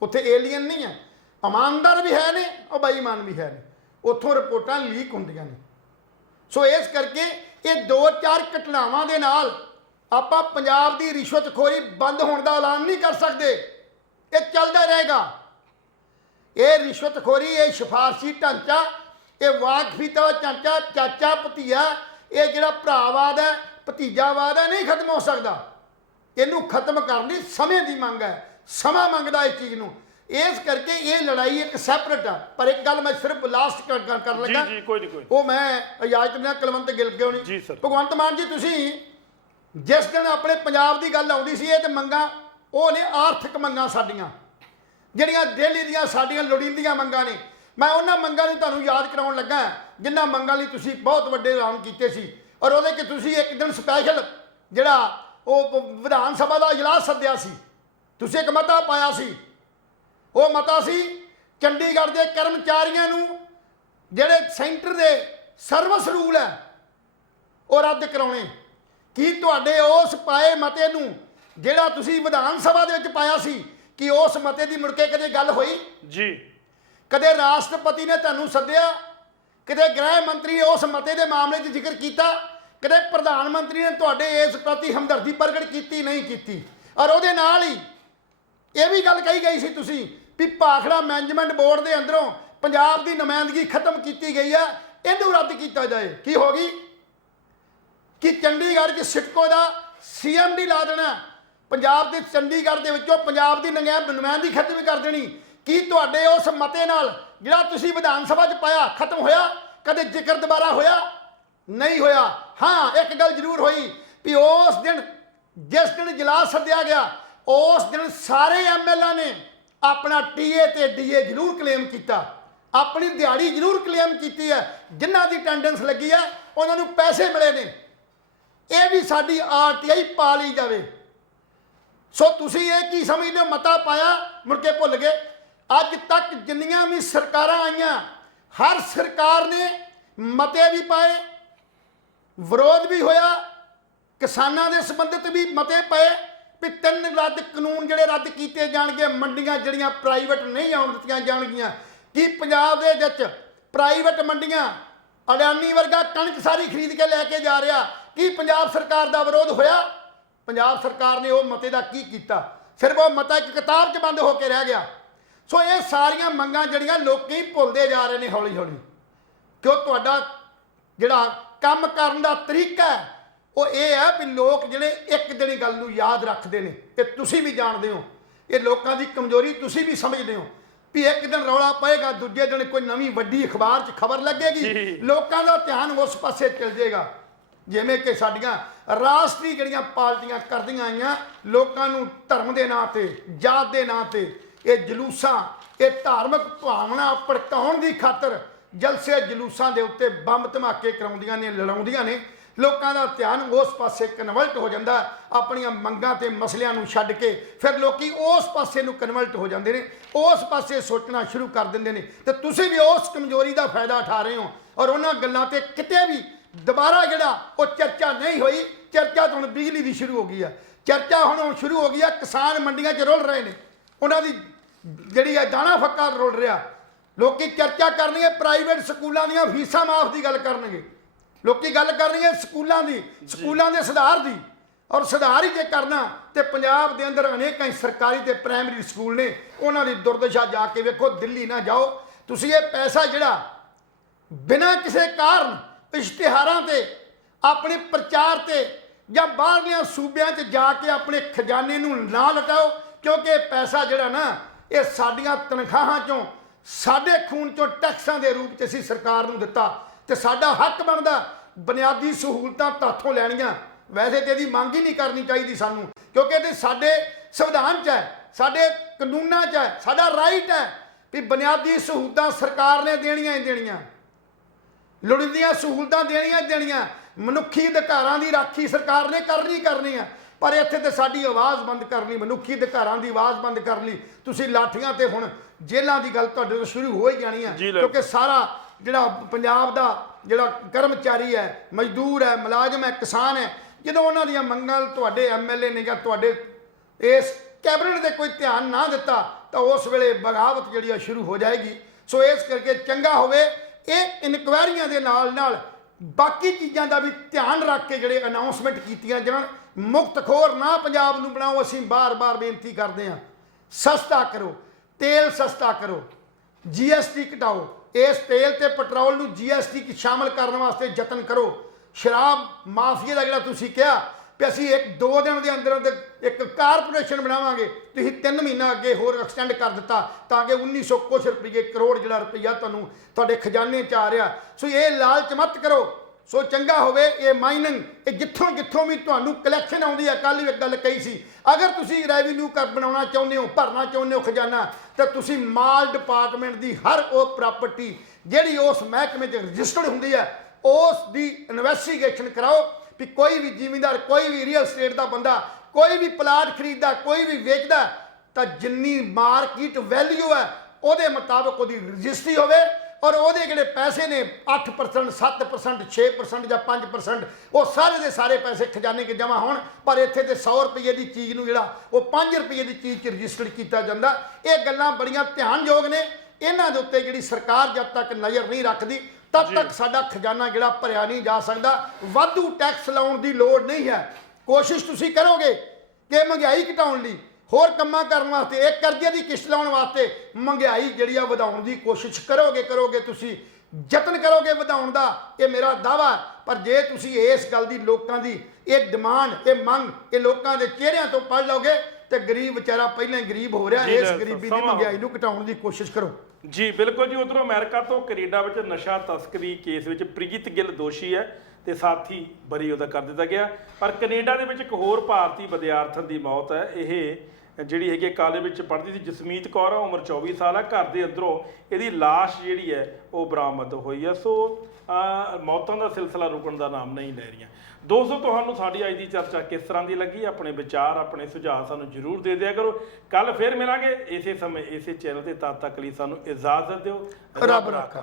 ਉੱਥੇ ਏਲੀਅਨ ਨਹੀਂ ਹੈ, ਇਮਾਨਦਾਰ ਵੀ ਹੈ ਨੇ ਔਰ ਬੇਈਮਾਨ ਵੀ ਹੈ ਨੇ, ਉੱਥੋਂ ਰਿਪੋਰਟਾਂ ਲੀਕ ਹੁੰਦੀਆਂ ਨੇ। ਸੋ ਇਸ ਕਰਕੇ ਇਹ 2-4 ਘਟਨਾਵਾਂ ਦੇ ਨਾਲ ਆਪਾਂ ਪੰਜਾਬ ਦੀ ਰਿਸ਼ਵਤਖੋਰੀ ਬੰਦ ਹੋਣ ਦਾ ਐਲਾਨ ਨਹੀਂ ਕਰ ਸਕਦੇ, ਇਹ ਚੱਲਦਾ ਰਹੇਗਾ। ਇਹ ਰਿਸ਼ਵਤਖੋਰੀ, ਇਹ ਸਿਫਾਰਸ਼ੀ ਢਾਂਚਾ, ਇਹ ਵਾਕਫੀਤਾ ਢਾਂਚਾ, ਚਾਚਾ ਭਤੀਆ, ਇਹ ਜਿਹੜਾ ਭਰਾਵਾਦ ਹੈ, ਭਤੀਜਾਵਾਦ ਹੈ, ਨਹੀਂ ਖਤਮ ਹੋ ਸਕਦਾ। ਇਹਨੂੰ ਖਤਮ ਕਰਨ ਦੀ ਸਮੇਂ ਦੀ ਮੰਗ ਹੈ, ਸਮਾਂ ਮੰਗਦਾ ਇਸ ਚੀਜ਼ ਨੂੰ। ਇਸ ਕਰਕੇ ਇਹ ਲੜਾਈ ਇੱਕ ਸੈਪਰੇਟ ਆ। ਪਰ ਇੱਕ ਗੱਲ ਮੈਂ ਸਿਰਫ ਲਾਸਟ ਕਰਨ ਲੱਗਾ, ਜੀ ਕੋਈ ਨਹੀਂ, ਕੋਈ ਉਹ ਮੈਂ ਇਜਾਜ਼ਤ ਬਿਨਾਂ ਕੁਲਵੰਤ ਗਿੱਲ ਕਿਉਂ ਨਹੀਂ, ਜੀ ਸਰ। ਭਗਵੰਤ ਮਾਨ ਜੀ, ਤੁਸੀਂ ਜਿਸ ਦਿਨ ਆਪਣੇ ਪੰਜਾਬ ਦੀ ਗੱਲ ਆਉਂਦੀ ਸੀ, ਇਹ ਤੇ ਮੰਗਾਂ ਉਹ ਨੇ ਆਰਥਿਕ ਮੰਗਾਂ ਸਾਡੀਆਂ, ਜਿਹੜੀਆਂ ਡੇਲੀ ਦੀਆਂ ਸਾਡੀਆਂ ਲੋੜੀਂਦੀਆਂ ਮੰਗਾਂ ਨੇ। ਮੈਂ ਉਹਨਾਂ ਮੰਗਾਂ ਨੂੰ ਤੁਹਾਨੂੰ ਯਾਦ ਕਰਾਉਣ ਲੱਗਾ ਜਿਨ੍ਹਾਂ ਮੰਗਾਂ ਲਈ ਤੁਸੀਂ ਬਹੁਤ ਵੱਡੇ ਐਲਾਨ ਕੀਤੇ ਸੀ, ਔਰ ਉਹਦੇ ਕਿ ਤੁਸੀਂ ਇੱਕ ਦਿਨ ਸਪੈਸ਼ਲ ਜਿਹੜਾ ਉਹ ਵਿਧਾਨ ਸਭਾ ਦਾ ਇਜਲਾਸ ਸੱਦਿਆ ਸੀ, ਤੁਸੀਂ ਇੱਕ ਮਤਾ ਪਾਇਆ ਸੀ। ਉਹ ਮਤਾ ਸੀ ਚੰਡੀਗੜ੍ਹ ਦੇ ਕਰਮਚਾਰੀਆਂ ਨੂੰ ਜਿਹੜੇ ਸੈਂਟਰ ਦੇ ਸਰਵਿਸ ਰੂਲ ਹੈ ਉਹ ਰੱਦ ਕਰਾਉਣੇ। ਕੀ ਤੁਹਾਡੇ ਉਸ ਪਾਏ ਮਤੇ ਨੂੰ ਜਿਹੜਾ ਤੁਸੀਂ ਵਿਧਾਨ ਸਭਾ ਦੇ ਵਿੱਚ ਪਾਇਆ ਸੀ, ਕਿ ਉਸ ਮਤੇ ਦੀ ਮੁੜ ਕੇ ਕਦੇ ਗੱਲ ਹੋਈ? ਜੀ। ਕਦੇ ਰਾਸ਼ਟਰਪਤੀ ਨੇ ਤੁਹਾਨੂੰ ਸੱਦਿਆ? ਕਦੇ ਗ੍ਰਹਿ ਮੰਤਰੀ ਨੇ ਉਸ ਮਤੇ ਦੇ ਮਾਮਲੇ 'ਚ ਜ਼ਿਕਰ ਕੀਤਾ? ਕਦੇ ਪ੍ਰਧਾਨ ਮੰਤਰੀ ਨੇ ਤੁਹਾਡੇ ਇਸ ਪ੍ਰਤੀ ਹਮਦਰਦੀ ਪ੍ਰਗਟ ਕੀਤੀ? ਨਹੀਂ ਕੀਤੀ। ਔਰ ਉਹਦੇ ਨਾਲ ਹੀ ਇਹ ਵੀ ਗੱਲ ਕਹੀ ਗਈ ਸੀ ਤੁਸੀਂ ਵੀ ਭਾਖੜਾ ਮੈਨੇਜਮੈਂਟ ਬੋਰਡ ਦੇ ਅੰਦਰੋਂ ਪੰਜਾਬ ਦੀ ਨੁਮਾਇੰਦਗੀ ਖਤਮ ਕੀਤੀ ਗਈ ਹੈ, ਇਹਨੂੰ ਰੱਦ ਕੀਤਾ ਜਾਏ। ਕੀ ਹੋ ਗਈ ਕਿ ਚੰਡੀਗੜ੍ਹ 'ਚ ਸਿਟਕੋ ਦਾ CMD ਲਾ ਦੇਣਾ, ਪੰਜਾਬ ਦੇ ਚੰਡੀਗੜ੍ਹ ਦੇ ਵਿੱਚੋਂ ਪੰਜਾਬ ਦੀ ਨੁਮਾਇੰਦਗੀ ਖਤਮ ਕਰ ਦੇਣੀ। ਕੀ ਤੁਹਾਡੇ ਉਸ ਮਤੇ ਨਾਲ ਜਿਹੜਾ ਤੁਸੀਂ ਵਿਧਾਨ ਸਭਾ 'ਚ ਪਾਇਆ ਖਤਮ ਹੋਇਆ? ਕਦੇ ਜ਼ਿਕਰ ਦੁਬਾਰਾ ਹੋਇਆ? ਨਹੀਂ ਹੋਇਆ। ਹਾਂ, ਇੱਕ ਗੱਲ ਜ਼ਰੂਰ ਹੋਈ ਵੀ ਉਸ ਦਿਨ ਜਿਸ ਦਿਨ ਇਜਲਾਸ ਸੱਦਿਆ ਗਿਆ, ਉਸ ਦਿਨ ਸਾਰੇ MLA ਨੇ ਆਪਣਾ TA ਤੇ DA ਜ਼ਰੂਰ ਕਲੇਮ ਕੀਤਾ, ਆਪਣੀ ਦਿਹਾੜੀ ਜ਼ਰੂਰ ਕਲੇਮ ਕੀਤੀ ਹੈ, ਜਿਨ੍ਹਾਂ ਦੀ ਅਟੈਂਡੈਂਸ ਲੱਗੀ ਹੈ ਉਹਨਾਂ ਨੂੰ ਪੈਸੇ ਮਿਲੇ ਨੇ। ਇਹ ਵੀ ਸਾਡੀ RTI ਪਾ ਲਈ ਜਾਵੇ। ਸੋ ਤੁਸੀਂ ਇਹ ਕੀ ਸਮਝਦੇ ਹੋ, ਮਤਾ ਪਾਇਆ ਮੁੜ ਕੇ ਭੁੱਲ ਗਏ? ਅੱਜ ਤੱਕ ਜਿੰਨੀਆਂ ਵੀ ਸਰਕਾਰਾਂ ਆਈਆਂ, ਹਰ ਸਰਕਾਰ ਨੇ ਮਤੇ ਵੀ ਪਾਏ, ਵਿਰੋਧ ਵੀ ਹੋਇਆ, ਕਿਸਾਨਾਂ ਦੇ ਸੰਬੰਧਿਤ ਵੀ ਮਤੇ ਪਏ ਵੀ 3 ਰੱਦ ਕਾਨੂੰਨ ਜਿਹੜੇ ਰੱਦ ਕੀਤੇ ਜਾਣਗੇ, ਮੰਡੀਆਂ ਜਿਹੜੀਆਂ ਪ੍ਰਾਈਵੇਟ ਨਹੀਂ ਆਉਣ ਦਿੱਤੀਆਂ ਜਾਣਗੀਆਂ। ਕੀ ਪੰਜਾਬ ਦੇ ਵਿੱਚ ਪ੍ਰਾਈਵੇਟ ਮੰਡੀਆਂ, ਅਡਾਨੀ ਵਰਗਾ ਕਣਕ ਸਾਰੀ ਖਰੀਦ ਕੇ ਲੈ ਕੇ ਜਾ ਰਿਹਾ, ਕੀ ਪੰਜਾਬ ਸਰਕਾਰ ਦਾ ਵਿਰੋਧ ਹੋਇਆ? ਪੰਜਾਬ ਸਰਕਾਰ ਨੇ ਉਹ ਮਤੇ ਦਾ ਕੀ ਕੀਤਾ? ਸਿਰਫ ਉਹ ਮਤਾ ਇੱਕ ਕਿਤਾਬ 'ਚ ਬੰਦ ਹੋ ਕੇ ਰਹਿ ਗਿਆ। ਸੋ ਇਹ ਸਾਰੀਆਂ ਮੰਗਾਂ ਜਿਹੜੀਆਂ ਲੋਕੀ ਭੁੱਲਦੇ ਜਾ ਰਹੇ ਨੇ ਹੌਲੀ ਹੌਲੀ, ਕਿਉਂ ਤੁਹਾਡਾ ਜਿਹੜਾ ਕੰਮ ਕਰਨ ਦਾ ਤਰੀਕਾ ਹੈ ਉਹ ਇਹ ਹੈ ਵੀ ਲੋਕ ਜਿਹੜੇ ਇੱਕ ਦਿਨ ਗੱਲ ਨੂੰ ਯਾਦ ਰੱਖਦੇ ਨੇ। ਇਹ ਤੁਸੀਂ ਵੀ ਜਾਣਦੇ ਹੋ, ਇਹ ਲੋਕਾਂ ਦੀ ਕਮਜ਼ੋਰੀ ਤੁਸੀਂ ਵੀ ਸਮਝਦੇ ਹੋ ਵੀ ਇੱਕ ਦਿਨ ਰੌਲਾ ਪਏਗਾ, ਦੂਜੇ ਦਿਨ ਕੋਈ ਨਵੀਂ ਵੱਡੀ ਅਖਬਾਰ 'ਚ ਖਬਰ ਲੱਗੇਗੀ, ਲੋਕਾਂ ਦਾ ਧਿਆਨ ਉਸ ਪਾਸੇ ਚਲ ਜਾਏਗਾ। ਜਿਵੇਂ ਕਿ ਸਾਡੀਆਂ ਰਾਸ਼ਟਰੀ ਜਿਹੜੀਆਂ ਪਾਰਟੀਆਂ ਕਰਦੀਆਂ ਆਈਆਂ, ਲੋਕਾਂ ਨੂੰ ਧਰਮ ਦੇ ਨਾਂ ਤੇ, ਜਾਤ ਦੇ ਨਾਂ ਤੇ ਇਹ ਜਲੂਸਾਂ, ਇਹ ਧਾਰਮਿਕ ਭਾਵਨਾ ਭੜਕਾਉਣ ਦੀ ਖਾਤਰ ਜਲਸੇ ਜਲੂਸਾਂ ਦੇ ਉੱਤੇ ਬੰਬ ਧਮਾਕੇ ਕਰਾਉਂਦੀਆਂ ਨੇ, ਲੜਾਉਂਦੀਆਂ ਨੇ। ਲੋਕਾਂ ਦਾ ਧਿਆਨ ਉਸ ਪਾਸੇ ਕਨਵਰਟ ਹੋ ਜਾਂਦਾ, ਆਪਣੀਆਂ ਮੰਗਾਂ ਤੇ ਮਸਲਿਆਂ ਨੂੰ ਛੱਡ ਕੇ ਫਿਰ ਲੋਕੀ ਉਸ ਪਾਸੇ ਨੂੰ ਕਨਵਰਟ ਹੋ ਜਾਂਦੇ ਨੇ, ਉਸ ਪਾਸੇ ਸੋਚਣਾ ਸ਼ੁਰੂ ਕਰ ਦਿੰਦੇ ਨੇ। ਤੇ ਤੁਸੀਂ ਵੀ ਉਸ ਕਮਜ਼ੋਰੀ ਦਾ ਫਾਇਦਾ ਉਠਾ ਰਹੇ ਹੋ, ਔਰ ਉਹਨਾਂ ਗੱਲਾਂ ਤੇ ਕਿਤੇ ਵੀ ਦੁਬਾਰਾ ਜਿਹੜਾ ਉਹ ਚਰਚਾ ਨਹੀਂ ਹੋਈ। ਚਰਚਾ ਤਾਂ ਹੁਣ ਬਿਜਲੀ ਦੀ ਸ਼ੁਰੂ ਹੋ ਗਈ ਆ, ਚਰਚਾ ਹੁਣ ਸ਼ੁਰੂ ਹੋ ਗਈ ਆ, ਕਿਸਾਨ ਮੰਡੀਆਂ 'ਚ ਰੁਲ ਰਹੇ ਨੇ, ਉਹਨਾਂ ਦੀ ਜਿਹੜੀ ਆ ਦਾਣਾ ਫੱਕਾ ਰੁਲ ਰਿਹਾ। ਲੋਕੀ ਚਰਚਾ ਕਰਨਗੇ ਪ੍ਰਾਈਵੇਟ ਸਕੂਲਾਂ ਦੀਆਂ ਫੀਸਾਂ ਮਾਫ ਦੀ ਗੱਲ ਕਰਨਗੇ, ਲੋਕੀ ਗੱਲ ਕਰਨਗੇ ਸਕੂਲਾਂ ਦੀ, ਸਕੂਲਾਂ ਦੇ ਸੁਧਾਰ ਦੀ। ਔਰ ਸੁਧਾਰ ਹੀ ਜੇ ਕਰਨਾ ਤੇ ਪੰਜਾਬ ਦੇ ਅੰਦਰ ਅਨੇਕਾਂ ਹੀ ਸਰਕਾਰੀ ਤੇ ਪ੍ਰਾਇਮਰੀ ਸਕੂਲ ਨੇ, ਉਹਨਾਂ ਦੀ ਦੁਰਦਸ਼ਾ ਜਾ ਕੇ ਵੇਖੋ। ਦਿੱਲੀ ਨਾ ਜਾਓ ਤੁਸੀਂ, ਇਹ ਪੈਸਾ ਜਿਹੜਾ ਬਿਨਾਂ ਕਿਸੇ ਕਾਰਨ ਇਸ਼ਤਿਹਾਰਾਂ ਤੇ, ਆਪਣੇ ਪ੍ਰਚਾਰ ਤੇ ਜਾਂ ਬਾਹਰਲਿਆਂ ਸੂਬਿਆਂ 'ਚ ਜਾ ਕੇ ਆਪਣੇ ਖਜ਼ਾਨੇ ਨੂੰ ਨਾ ਲਟਾਓ, ਕਿਉਂਕਿ ਇਹ ਪੈਸਾ ਜਿਹੜਾ ਨਾ ਇਹ ਸਾਡੀਆਂ ਤਨਖਾਹਾਂ 'ਚੋਂ, ਸਾਡੇ ਖੂਨ 'ਚੋਂ ਟੈਕਸਾਂ ਦੇ ਰੂਪ 'ਚ ਅਸੀਂ ਸਰਕਾਰ ਨੂੰ ਦਿੱਤਾ, ਤੇ ਸਾਡਾ ਹੱਕ ਬਣਦਾ ਬੁਨਿਆਦੀ ਸਹੂਲਤਾਂ ਤਾਥੋਂ ਲੈਣੀਆਂ। ਵੈਸੇ ਤੇ ਇਹਦੀ ਮੰਗ ਹੀ ਨਹੀਂ ਕਰਨੀ ਚਾਹੀਦੀ ਸਾਨੂੰ, ਕਿਉਂਕਿ ਇਹਦੇ ਸਾਡੇ ਸੰਵਿਧਾਨ 'ਚ ਹੈ, ਸਾਡੇ ਕਾਨੂੰਨਾਂ 'ਚ ਹੈ, ਸਾਡਾ ਰਾਈਟ ਹੈ ਵੀ ਬੁਨਿਆਦੀ ਸਹੂਲਤਾਂ ਸਰਕਾਰ ਨੇ ਦੇਣੀਆਂ ਹੀ ਦੇਣੀਆਂ, ਲੋੜੀਂਦੀਆਂ ਸਹੂਲਤਾਂ ਦੇਣੀਆਂ ਹੀ ਦੇਣੀਆਂ, ਮਨੁੱਖੀ ਅਧਿਕਾਰਾਂ ਦੀ ਰਾਖੀ ਸਰਕਾਰ ਨੇ ਕਰਨੀ ਆ। ਪਰ ਇੱਥੇ ਤੇ ਸਾਡੀ ਆਵਾਜ਼ ਬੰਦ ਕਰ ਲਈ, ਮਨੁੱਖੀ ਅਧਿਕਾਰਾਂ ਦੀ ਆਵਾਜ਼ ਬੰਦ ਕਰ ਲਈ। ਤੁਸੀਂ ਲਾਠੀਆਂ ਤੇ ਹੁਣ ਜੇਲ੍ਹਾਂ ਦੀ ਗੱਲ ਤੁਹਾਡੇ ਤੋਂ ਸ਼ੁਰੂ ਹੋ ਹੀ ਜਾਣੀ ਹੈ, ਕਿਉਂਕਿ ਸਾਰਾ ਜਿਹੜਾ ਪੰਜਾਬ ਦਾ ਜਿਹੜਾ ਕਰਮਚਾਰੀ ਹੈ, ਮਜ਼ਦੂਰ ਹੈ, ਮੁਲਾਜ਼ਮ ਹੈ, ਕਿਸਾਨ ਹੈ, ਜਦੋਂ ਉਹਨਾਂ ਦੀਆਂ ਮੰਗਾਂ ਤੁਹਾਡੇ ਐਮਐਲਏ ਨੇ ਜਾਂ ਤੁਹਾਡੇ ਇਸ ਕੈਬਨਿਟ ਦੇ ਕੋਈ ਧਿਆਨ ਨਾ ਦਿੱਤਾ ਤਾਂ ਉਸ ਵੇਲੇ ਬਗਾਵਤ ਜਿਹੜੀ ਆ ਸ਼ੁਰੂ ਹੋ ਜਾਏਗੀ। ਸੋ ਇਸ ਕਰਕੇ ਚੰਗਾ ਹੋਵੇ ਇਹ ਇਨਕੁਆਇਰੀਆਂ ਦੇ ਨਾਲ ਬਾਕੀ ਚੀਜ਼ਾਂ ਦਾ ਵੀ ਧਿਆਨ ਰੱਖ ਕੇ ਜਿਹੜੇ ਅਨਾਉਂਸਮੈਂਟ ਕੀਤੀਆਂ ਜਾਣ। ਮੁਕਤਖੋਰ ਨਾ ਪੰਜਾਬ ਨੂੰ ਬਣਾਓ, ਅਸੀਂ ਬਾਰ-ਬਾਰ ਬੇਨਤੀ ਕਰਦੇ ਹਾਂ। ਸਸਤਾ ਕਰੋ, ਤੇਲ ਸਸਤਾ ਕਰੋ, GST ਘਟਾਓ, ਇਸ ਤੇਲ ਤੇ ਪੈਟਰੋਲ ਨੂੰ GST 'ਚ ਸ਼ਾਮਲ ਕਰਨ ਵਾਸਤੇ ਯਤਨ ਕਰੋ। ਸ਼ਰਾਬ ਮਾਫੀਆ ਦਾ ਜਿਹੜਾ ਤੁਸੀਂ ਕਿਹਾ ਕਿ ਅਸੀਂ 1-2 ਦਿਨ ਦੇ ਅੰਦਰ ਇੱਕ ਕਾਰਪੋਰੇਸ਼ਨ ਬਣਾਵਾਂਗੇ, ਤੁਸੀਂ 3 ਮਹੀਨਾ ਅੱਗੇ ਹੋਰ ਐਕਸਟੈਂਡ ਕਰ ਦਿੱਤਾ ਤਾਂ ਕਿ 1900 ਕੁਛ ਰੁਪਏ ਕਰੋੜ ਜਿਹੜਾ ਰੁਪਈਆ ਤੁਹਾਨੂੰ ਤੁਹਾਡੇ ਖਜ਼ਾਨੇ 'ਚ ਆ ਰਿਹਾ। ਸੋ ਇਹ ਲਾਲਚ ਮਤ ਕਰੋ। ਸੋ ਚੰਗਾ ਹੋਵੇ ਇਹ ਮਾਈਨਿੰਗ, ਇਹ ਜਿੱਥੋਂ ਵੀ ਤੁਹਾਨੂੰ ਕਲੈਕਸ਼ਨ ਆਉਂਦੀ ਹੈ। ਕੱਲ੍ਹ ਵੀ ਇੱਕ ਗੱਲ ਕਹੀ ਸੀ, ਅਗਰ ਤੁਸੀਂ ਰੈਵਨਿਊ ਬਣਾਉਣਾ ਚਾਹੁੰਦੇ ਹੋ, ਭਰਨਾ ਚਾਹੁੰਦੇ ਹੋ ਖਜ਼ਾਨਾ, ਤਾਂ ਤੁਸੀਂ ਮਾਲ ਡਿਪਾਰਟਮੈਂਟ ਦੀ ਹਰ ਉਹ ਪ੍ਰਾਪਰਟੀ ਜਿਹੜੀ ਉਸ ਮਹਿਕਮੇ 'ਚ ਰਜਿਸਟਰਡ ਹੁੰਦੀ ਹੈ ਉਸ ਦੀ ਇਨਵੈਸਟੀਗੇਸ਼ਨ ਕਰਾਓ ਵੀ ਕੋਈ ਵੀ ਜ਼ਿਮੀਂਦਾਰ, ਕੋਈ ਵੀ ਰੀਅਲ ਸਟੇਟ ਦਾ ਬੰਦਾ, ਕੋਈ ਵੀ ਪਲਾਟ ਖਰੀਦਦਾ, ਕੋਈ ਵੀ ਵੇਚਦਾ, ਤਾਂ ਜਿੰਨੀ ਮਾਰਕੀਟ ਵੈਲਿਊ ਹੈ ਉਹਦੇ ਮੁਤਾਬਕ ਉਹਦੀ ਰਜਿਸਟਰੀ ਹੋਵੇ ਔਰ ਉਹਦੇ ਜਿਹੜੇ ਪੈਸੇ ਨੇ 8%, 7%, 6% ਜਾਂ 5% ਉਹ ਸਾਰੇ ਦੇ ਸਾਰੇ ਪੈਸੇ ਖਜ਼ਾਨੇ 'ਚ ਜਮ੍ਹਾਂ ਹੋਣ। ਪਰ ਇੱਥੇ ਤੇ 100 ਰੁਪਏ ਦੀ ਚੀਜ਼ ਨੂੰ ਜਿਹੜਾ ਉਹ 5 ਰੁਪਏ ਦੀ ਚੀਜ਼ 'ਚ ਰਜਿਸਟਰਡ ਕੀਤਾ ਜਾਂਦਾ। ਇਹ ਗੱਲਾਂ ਬੜੀਆਂ ਧਿਆਨਯੋਗ ਨੇ। ਇਹਨਾਂ ਦੇ ਉੱਤੇ ਜਿਹੜੀ ਸਰਕਾਰ ਜਦ ਤੱਕ ਨਜ਼ਰ ਨਹੀਂ ਰੱਖਦੀ ਤਦ ਤੱਕ ਸਾਡਾ ਖਜ਼ਾਨਾ ਜਿਹੜਾ ਭਰਿਆ ਨਹੀਂ ਜਾ ਸਕਦਾ। ਵਾਧੂ ਟੈਕਸ ਲਾਉਣ ਦੀ ਲੋੜ ਨਹੀਂ ਹੈ। ਕੋਸ਼ਿਸ਼ ਤੁਸੀਂ ਕਰੋਗੇ ਕਿ ਮਹਿੰਗਾਈ ਘਟਾਉਣ ਲਈ, ਹੋਰ ਕੰਮਾਂ ਕਰਨ ਵਾਸਤੇ, ਇਹ ਕਰਜ਼ੇ ਦੀ ਕਿਸ਼ਤ ਲਾਉਣ ਵਾਸਤੇ ਮਹਿੰਗਾਈ ਜਿਹੜੀ ਆ ਵਧਾਉਣ ਦੀ ਕੋਸ਼ਿਸ਼ ਕਰੋਗੇ ਤੁਸੀਂ ਯਤਨ ਕਰੋਗੇ ਵਧਾਉਣ ਦਾ, ਇਹ ਮੇਰਾ ਦਾਵਾ। ਪਰ ਜੇ ਤੁਸੀਂ ਇਸ ਗੱਲ ਦੀ ਲੋਕਾਂ ਦੀ ਇਹ ਡਿਮਾਂਡ, ਇਹ ਮੰਗ, ਇਹ ਲੋਕਾਂ ਦੇ ਚਿਹਰਿਆਂ ਤੋਂ ਪੜ੍ਹ ਲਓਗੇ ਤੇ ਗਰੀਬ ਵਿਚਾਰਾ ਪਹਿਲਾਂ ਹੀ ਗਰੀਬ ਹੋ ਰਿਹਾ। ਇਸ ਗਰੀਬੀ ਦੀ ਮਹਿੰਗਾਈ ਨੂੰ ਘਟਾਉਣ ਦੀ ਕੋਸ਼ਿਸ਼ ਕਰੋ। ਜੀ ਬਿਲਕੁਲ ਜੀ। ਉਧਰੋਂ ਅਮਰੀਕਾ ਤੋਂ ਕੈਨੇਡਾ ਵਿੱਚ ਨਸ਼ਾ ਤਸਕਰੀ ਕੇਸ ਵਿੱਚ ਪ੍ਰੀਤ ਗਿੱਲ ਦੋਸ਼ੀ ਹੈ ਤੇ ਸਾਥੀ ਬਰੀ ਉਹਦਾ ਕਰ ਦਿੱਤਾ ਗਿਆ। ਪਰ ਕੈਨੇਡਾ ਦੇ ਵਿੱਚ ਇੱਕ ਹੋਰ ਭਾਰਤੀ ਵਿਦਿਆਰਥਣ ਦੀ ਮੌਤ ਹੈ। ਇਹ ਜਿਹੜੀ ਹੈਗੀ ਕਾਲਜ ਵਿੱਚ ਪੜ੍ਹਦੀ ਸੀ, ਜਸਮੀਤ ਕੌਰ, ਉਮਰ 24 ਸਾਲ ਹੈ। ਘਰ ਦੇ ਅੰਦਰੋਂ ਇਹਦੀ ਲਾਸ਼ ਜਿਹੜੀ ਹੈ ਉਹ ਬਰਾਮਦ ਹੋਈ ਹੈ। ਸੋ ਮੌਤਾਂ ਦਾ ਸਿਲਸਿਲਾ ਰੁਕਣ ਦਾ ਨਾਮ ਨਹੀਂ ਲੈ ਰਹੀਆਂ। ਦੋਸਤੋ, ਤੁਹਾਨੂੰ ਸਾਡੀ ਅੱਜ ਦੀ ਚਰਚਾ ਕਿਸ ਤਰ੍ਹਾਂ ਦੀ ਲੱਗੀ? ਆਪਣੇ ਵਿਚਾਰ, ਆਪਣੇ ਸੁਝਾਅ ਸਾਨੂੰ ਜ਼ਰੂਰ ਦੇ ਦਿਆ ਕਰੋ। ਕੱਲ ਫਿਰ ਮਿਲਾਂਗੇ ਇਸੇ ਸਮੇਂ ਇਸੇ ਚੈਨਲ ਤੇ। ਤਦ ਤੱਕ ਲਈ ਸਾਨੂੰ ਇਜਾਜ਼ਤ ਦਿਓ। ਰੱਬ ਰਾਖਾ।